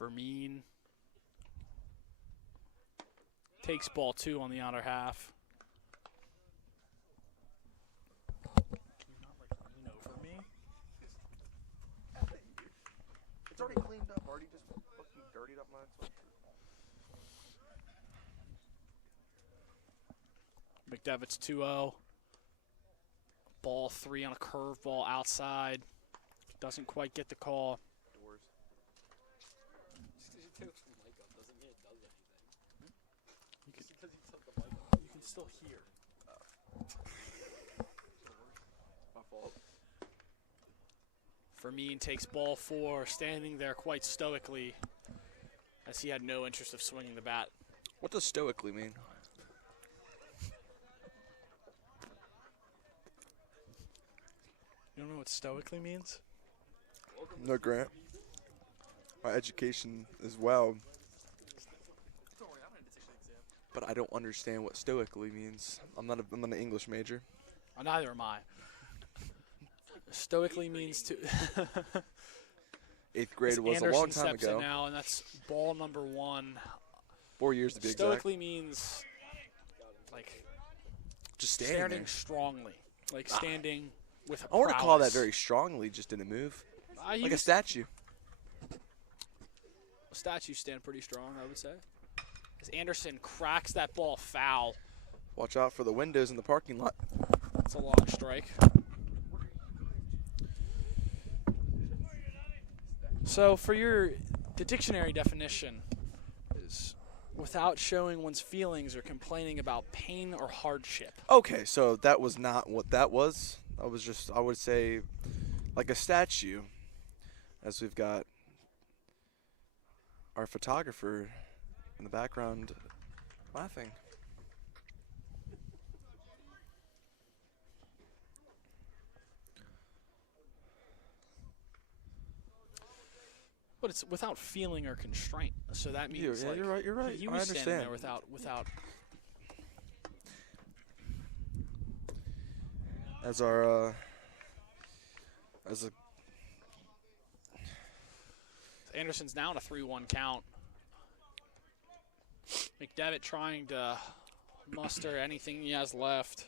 Vermean takes ball 2 on the outer half. Can you not like lean over me? It's already cleaned up. Already just fucking dirtied up my sweatshirt. McDevitt's 2-0. Ball 3 on a curveball outside. Doesn't quite get the call. Doors. Just because you took the mic up doesn't mean it does anything. You can, Just because you took the mic up. you can still hear. My fault. Vermean takes ball 4, standing there quite stoically as he had no interest of swinging the bat. What does stoically mean? You don't know what stoically means? No, Grant. My education is well, Don't worry, I'm going to take the exam. but I don't understand what stoically means. I'm not an English major. Oh, neither am I. Stoically means to. 8th grade was Anderson a long time steps ago. in now, and that's ball number 1. 4 years to be exact. Stoically means like Just standing standing there. strongly, like standing with. I want to call that prowess. very strongly, just in a move. You Like a can- statue. Statues stand pretty strong, I would say. As Anderson cracks that ball foul, Watch out for the windows in the parking lot. it's a long strike. So for the dictionary definition is without showing one's feelings or complaining about pain or hardship. Okay, so that was not what that was. That was just, I would say, like a statue, as we've got our photographer in the background laughing. But it's without feeling or constraint. So that means Yeah, like you're right. You're right. he I was standing understand. there without As our as a Anderson's now in a 3-1 count. McDevitt trying to muster anything he has left.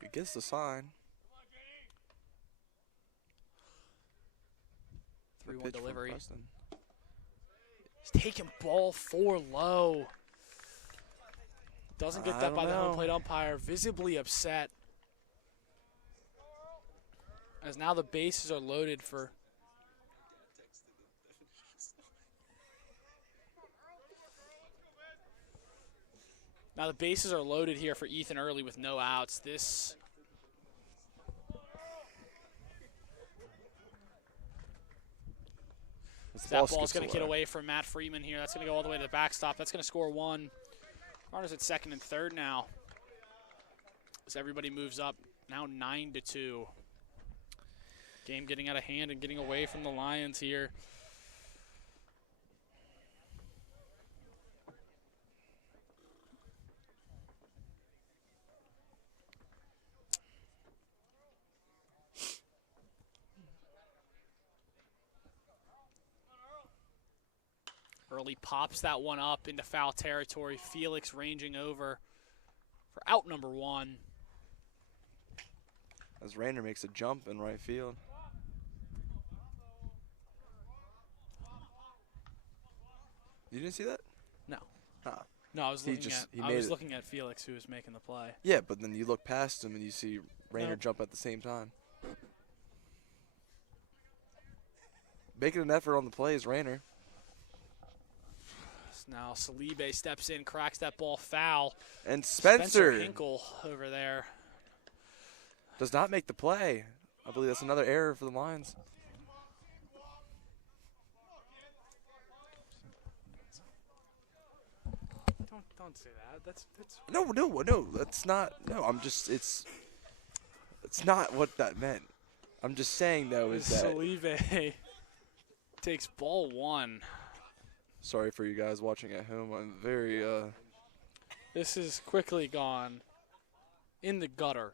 he gets the sign. 3-1 Pitch from delivery. Preston. He's taking ball 4 low. Doesn't get I that don't by the home know. plate umpire. Visibly upset. As now the bases are loaded for. Now the bases are loaded here for Ethan Early with no outs. This. The That ball ball's skips going to get away from Matt Freeman here. That's going to go all the way to the backstop. That's going to score 1. Runners at 2nd and 3rd now. As everybody moves up, now 9-2. Game getting out of hand and getting away from the Lions here. Early pops that one up into foul territory. Felix ranging over for out number 1. As Rayner makes a jump in right field. You didn't see that? No. Ah. No, I was He looking just- at he I made was it. looking at Felix who was making the play. Yeah, but then you look past him and you see Rayner No. jump at the same time. Making an effort on the play is Rayner. Now Salibe steps in, cracks that ball foul. And Spencer Hinkle over there. does not make the play. I believe that's another error for the Lions. Don't say that. That's No, that's not. No, I'm just. It's not what that meant. I'm just saying though is that. Salibe takes ball 1. Sorry for you guys watching at home. I'm very. This is quickly gone in the gutter,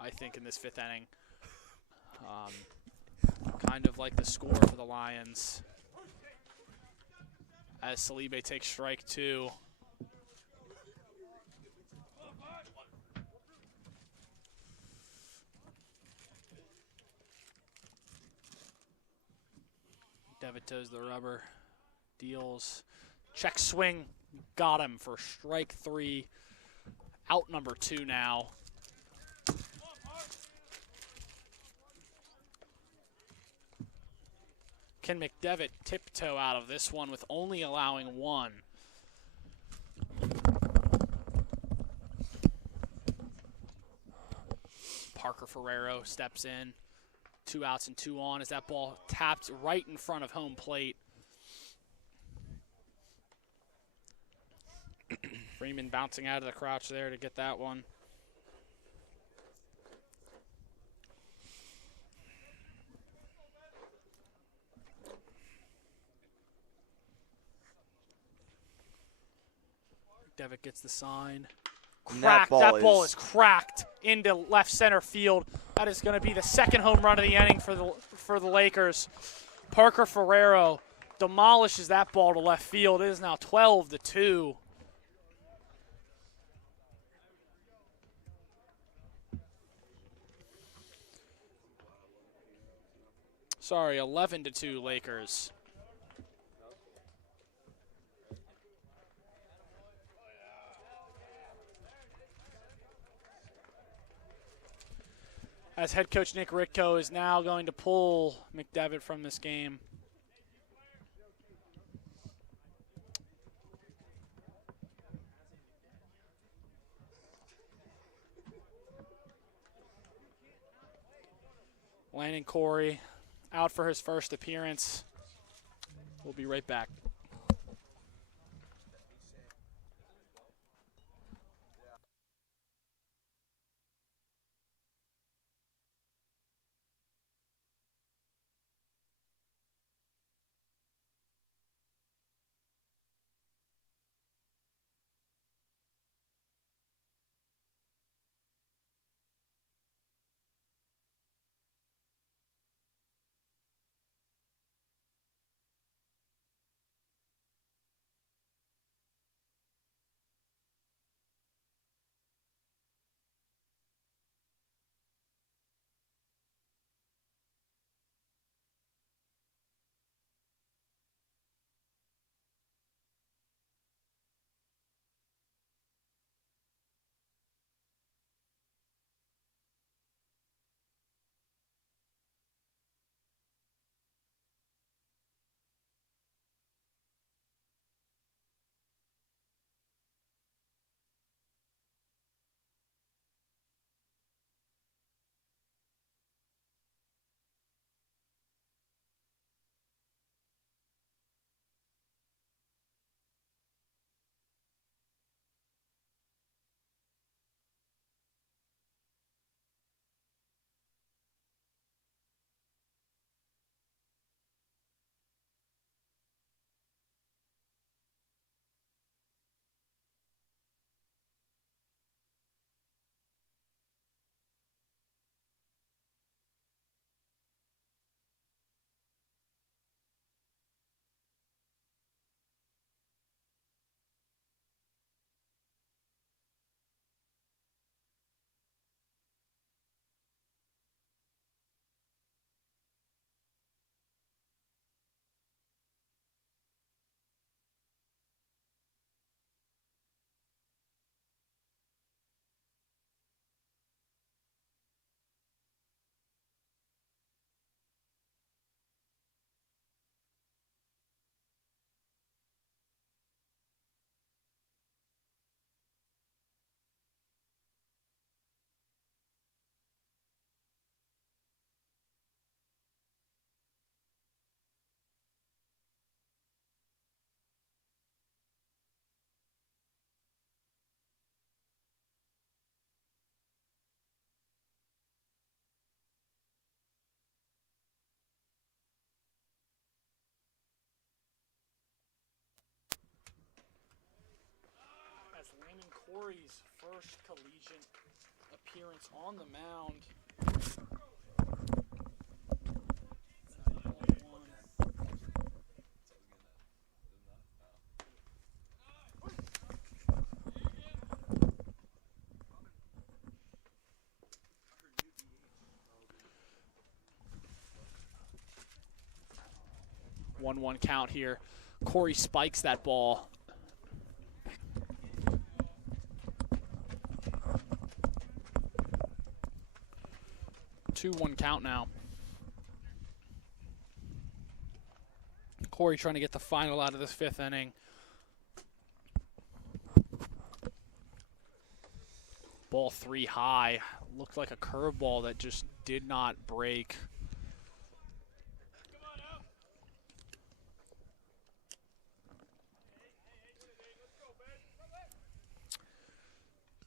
I think, in this 5th inning. kind of like the score for the Lions. As Salibe takes strike 2. Devitt toes the rubber, deals, check swing, got him for strike 3. Out number 2 now. Can McDevitt tiptoe out of this one with only allowing 1? Parker Ferrero steps in. 2 outs and 2 on as that ball tapped right in front of home plate. Freeman bouncing out of the crouch there to get that one. Devitt gets the sign. Cracked. That ball is cracked into left center field. That is going to be the second home run of the inning for the Lakers. Parker Ferrero demolishes that ball to left field. It is now 12-2. Sorry, 11-2 Lakers. As head coach Nick Ritko is now going to pull McDevitt from this game. Landon Corey out for his first appearance. We'll be right back. Landon Corey's first collegiate appearance on the mound. 1-1 count here. Corey spikes that ball. Two 1 count now. Corey trying to get the final out of this 5th inning. Ball 3 high. Looked like a curveball that just did not break.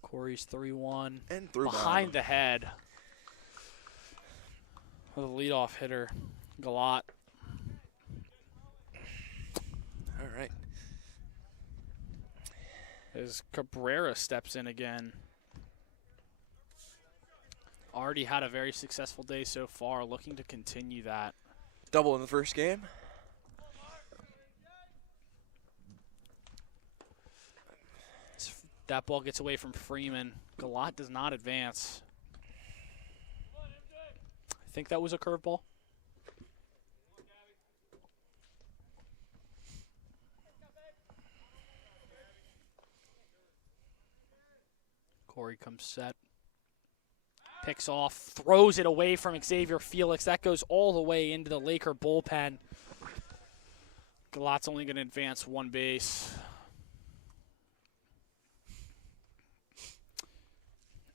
Corey's 3-1. And through behind the head of the leadoff hitter, Galot. All right. As Cabrera steps in again. Already had a very successful day so far, looking to continue that. Double in the first game. That ball gets away from Freeman. Galot does not advance. I think that was a curveball. Corey comes set. Picks off, throws it away from Xavier Felix. That goes all the way into the Laker bullpen. Galot's only going to advance 1 base.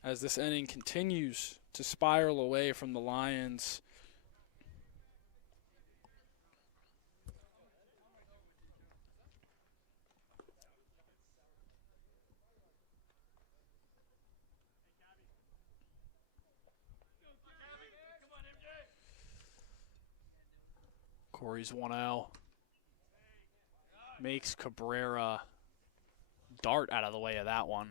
As this inning continues to spiral away from the Lions. Corey's 1-0. Makes Cabrera dart out of the way of that one.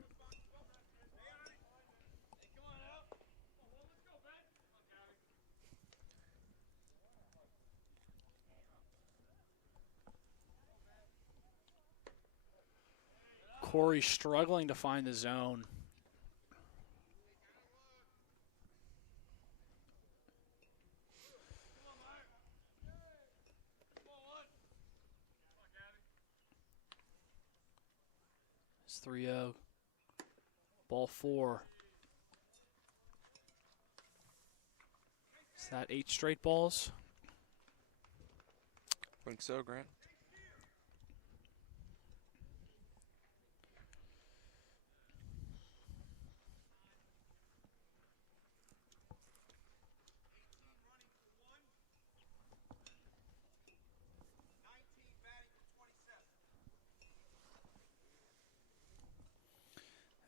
Corey struggling to find the zone. It's 3-0. Ball 4. Is that 8 straight balls? I think so, Grant.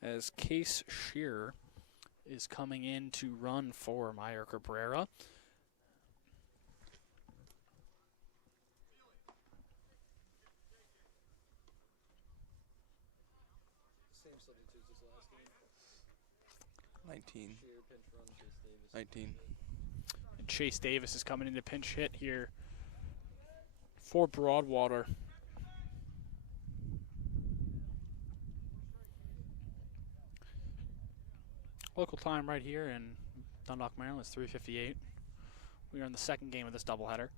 As Case Shearer is coming in to run for Meyer Cabrera. Same substitutes as last game. 19. Shearer, pinch run, Chase Davis. 19. And Chase Davis is coming in to pinch hit here for Broadwater. Local time right here in Dundalk, Maryland is 3:58. We are in the 2nd game of this doubleheader.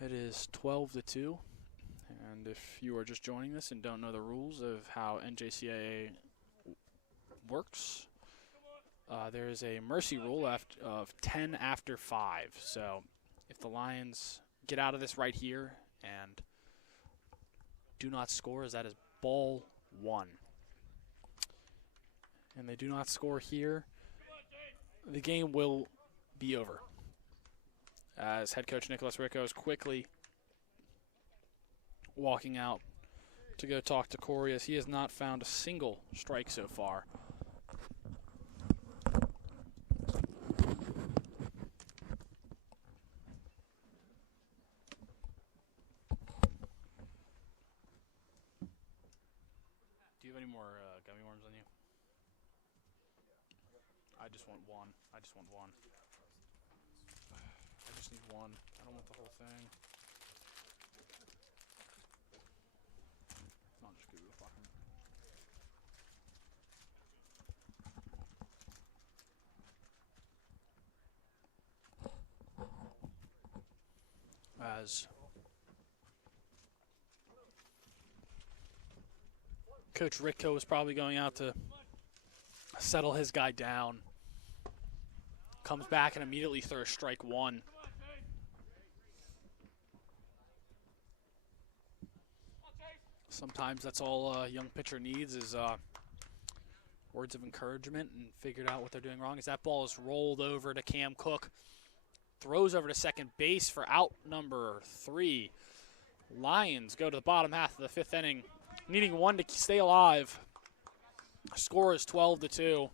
It is 12-2, and if you are just joining this and don't know the rules of how NJCAA works, there is a mercy rule of 10 after 5. So if the Lions get out of this right here and do not score, as that is ball 1. And they do not score here, the game will be over. As head coach Nicholas Ricco is quickly walking out to go talk to Corey, as he has not found a single strike so far. Do you have any more gummy worms on you? I just want one. I just want one. I just need one. I don't want the whole thing. I'll just give you a fucking. does. Coach Ritko is probably going out to settle his guy down. Comes back and immediately throws strike one. Sometimes that's all a young pitcher needs is words of encouragement and figured out what they're doing wrong. As that ball is rolled over to Cam Cook. Throws over to second base for out number 3. Lions go to the bottom half of the 5th inning, needing one to stay alive. Score is 12-2.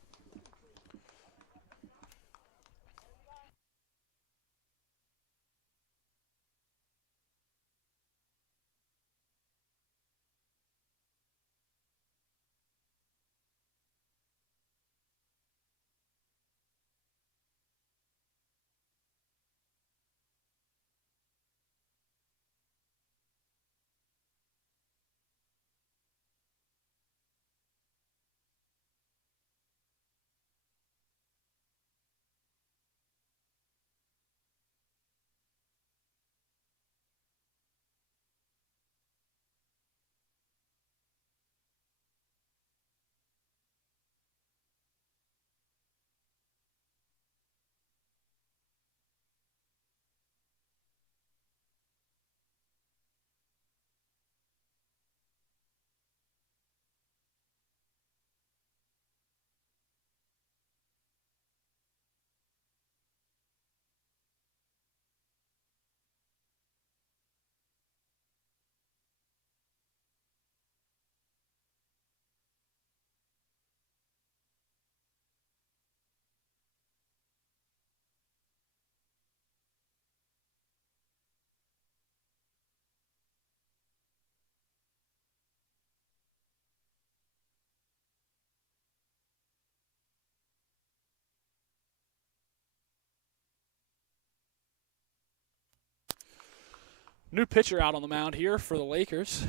New pitcher out on the mound here for the Lakers,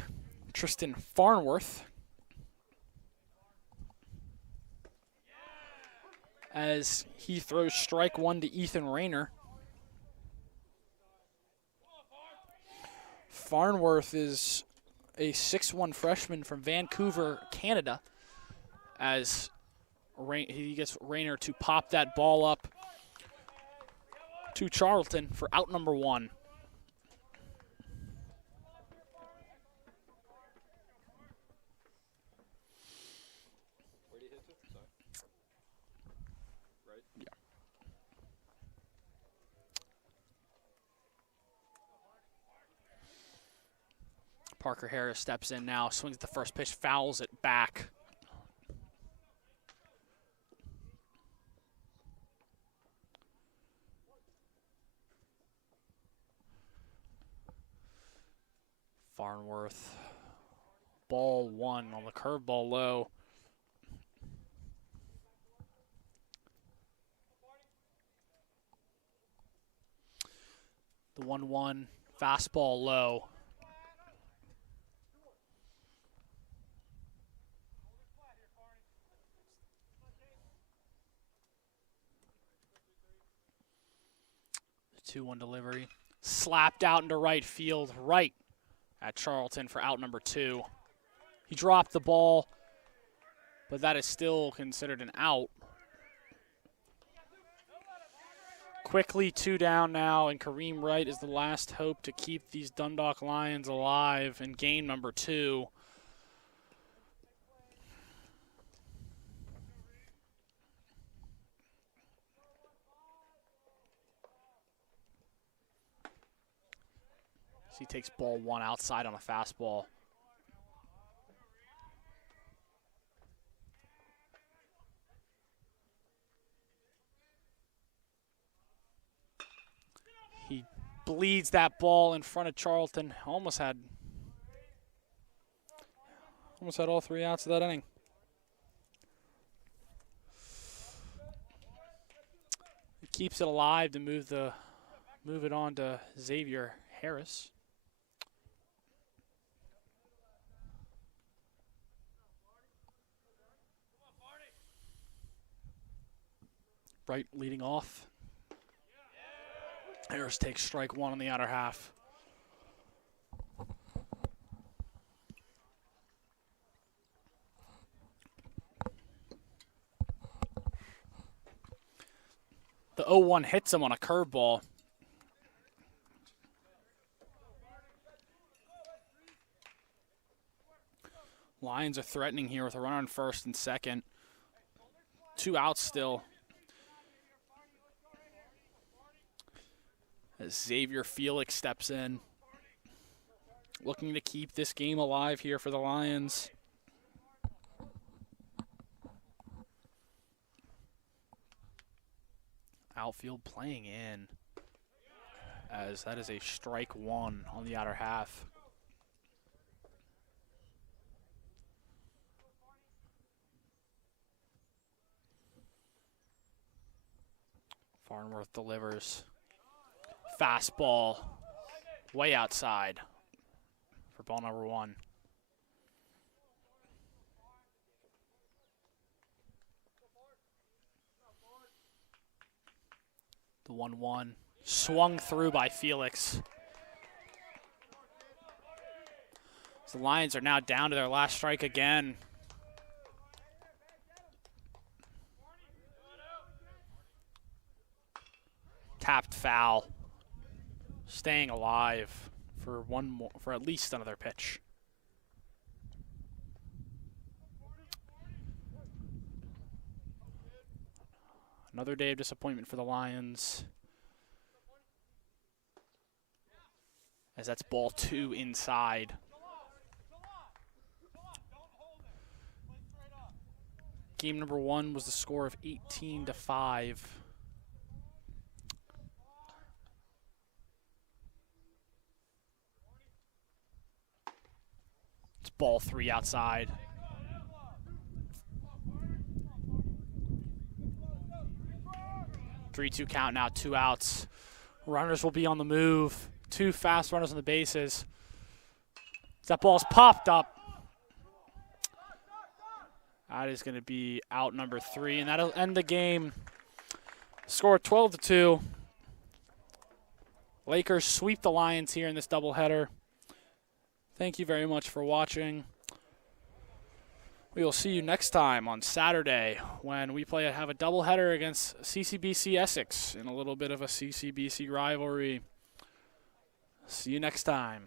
Tristan Farnworth. As he throws strike one to Ethan Rayner. Farnworth is a 6'1" freshman from Vancouver, Canada, as he gets Rayner to pop that ball up to Charlton for out number 1. Where did he hit to? Sorry. Right? Yeah. Parker Harris steps in now, swings at the first pitch, fouls it back. Farnworth, ball 1 on the curveball low. The 1-1 fastball low. The 2-1 delivery. Slapped out into right field, right at Charlton for out number 2. He dropped the ball, but that is still considered an out. Quickly 2 down now, and Kareem Wright is the last hope to keep these Dundalk Lions alive in game number 2. So he takes ball 1 outside on a fastball. He bleeds that ball in front of Charlton. Almost had all 3 outs of that inning. He keeps it alive to move it on to Xavier Harris. Wright leading off. Harris takes strike 1 on the outer half. The 0-1 hits him on a curveball. Lions are threatening here with a runner on first and second. 2 outs still. As Xavier Felix steps in, looking to keep this game alive here for the Lions. Outfield playing in, as that is a strike 1 on the outer half. Farnworth delivers. Fastball way outside for ball number 1. The 1-1 swung through by Felix. So the Lions are now down to their last strike again. Tapped foul. Staying alive for for at least another pitch. Another day of disappointment for the Lions, as that's ball 2 inside. Game number 1 was the score of 18-5. It's ball 3 outside. Three-two count now, 2 outs. Runners will be on the move. 2 fast runners on the bases. That ball's popped up. That is going to be out number 3, and that'll end the game. Score 12-2. Lakers sweep the Lions here in this doubleheader. Thank you very much for watching. We will see you next time on Saturday when we have a doubleheader against CCBC Essex in a little bit of a CCBC rivalry. See you next time.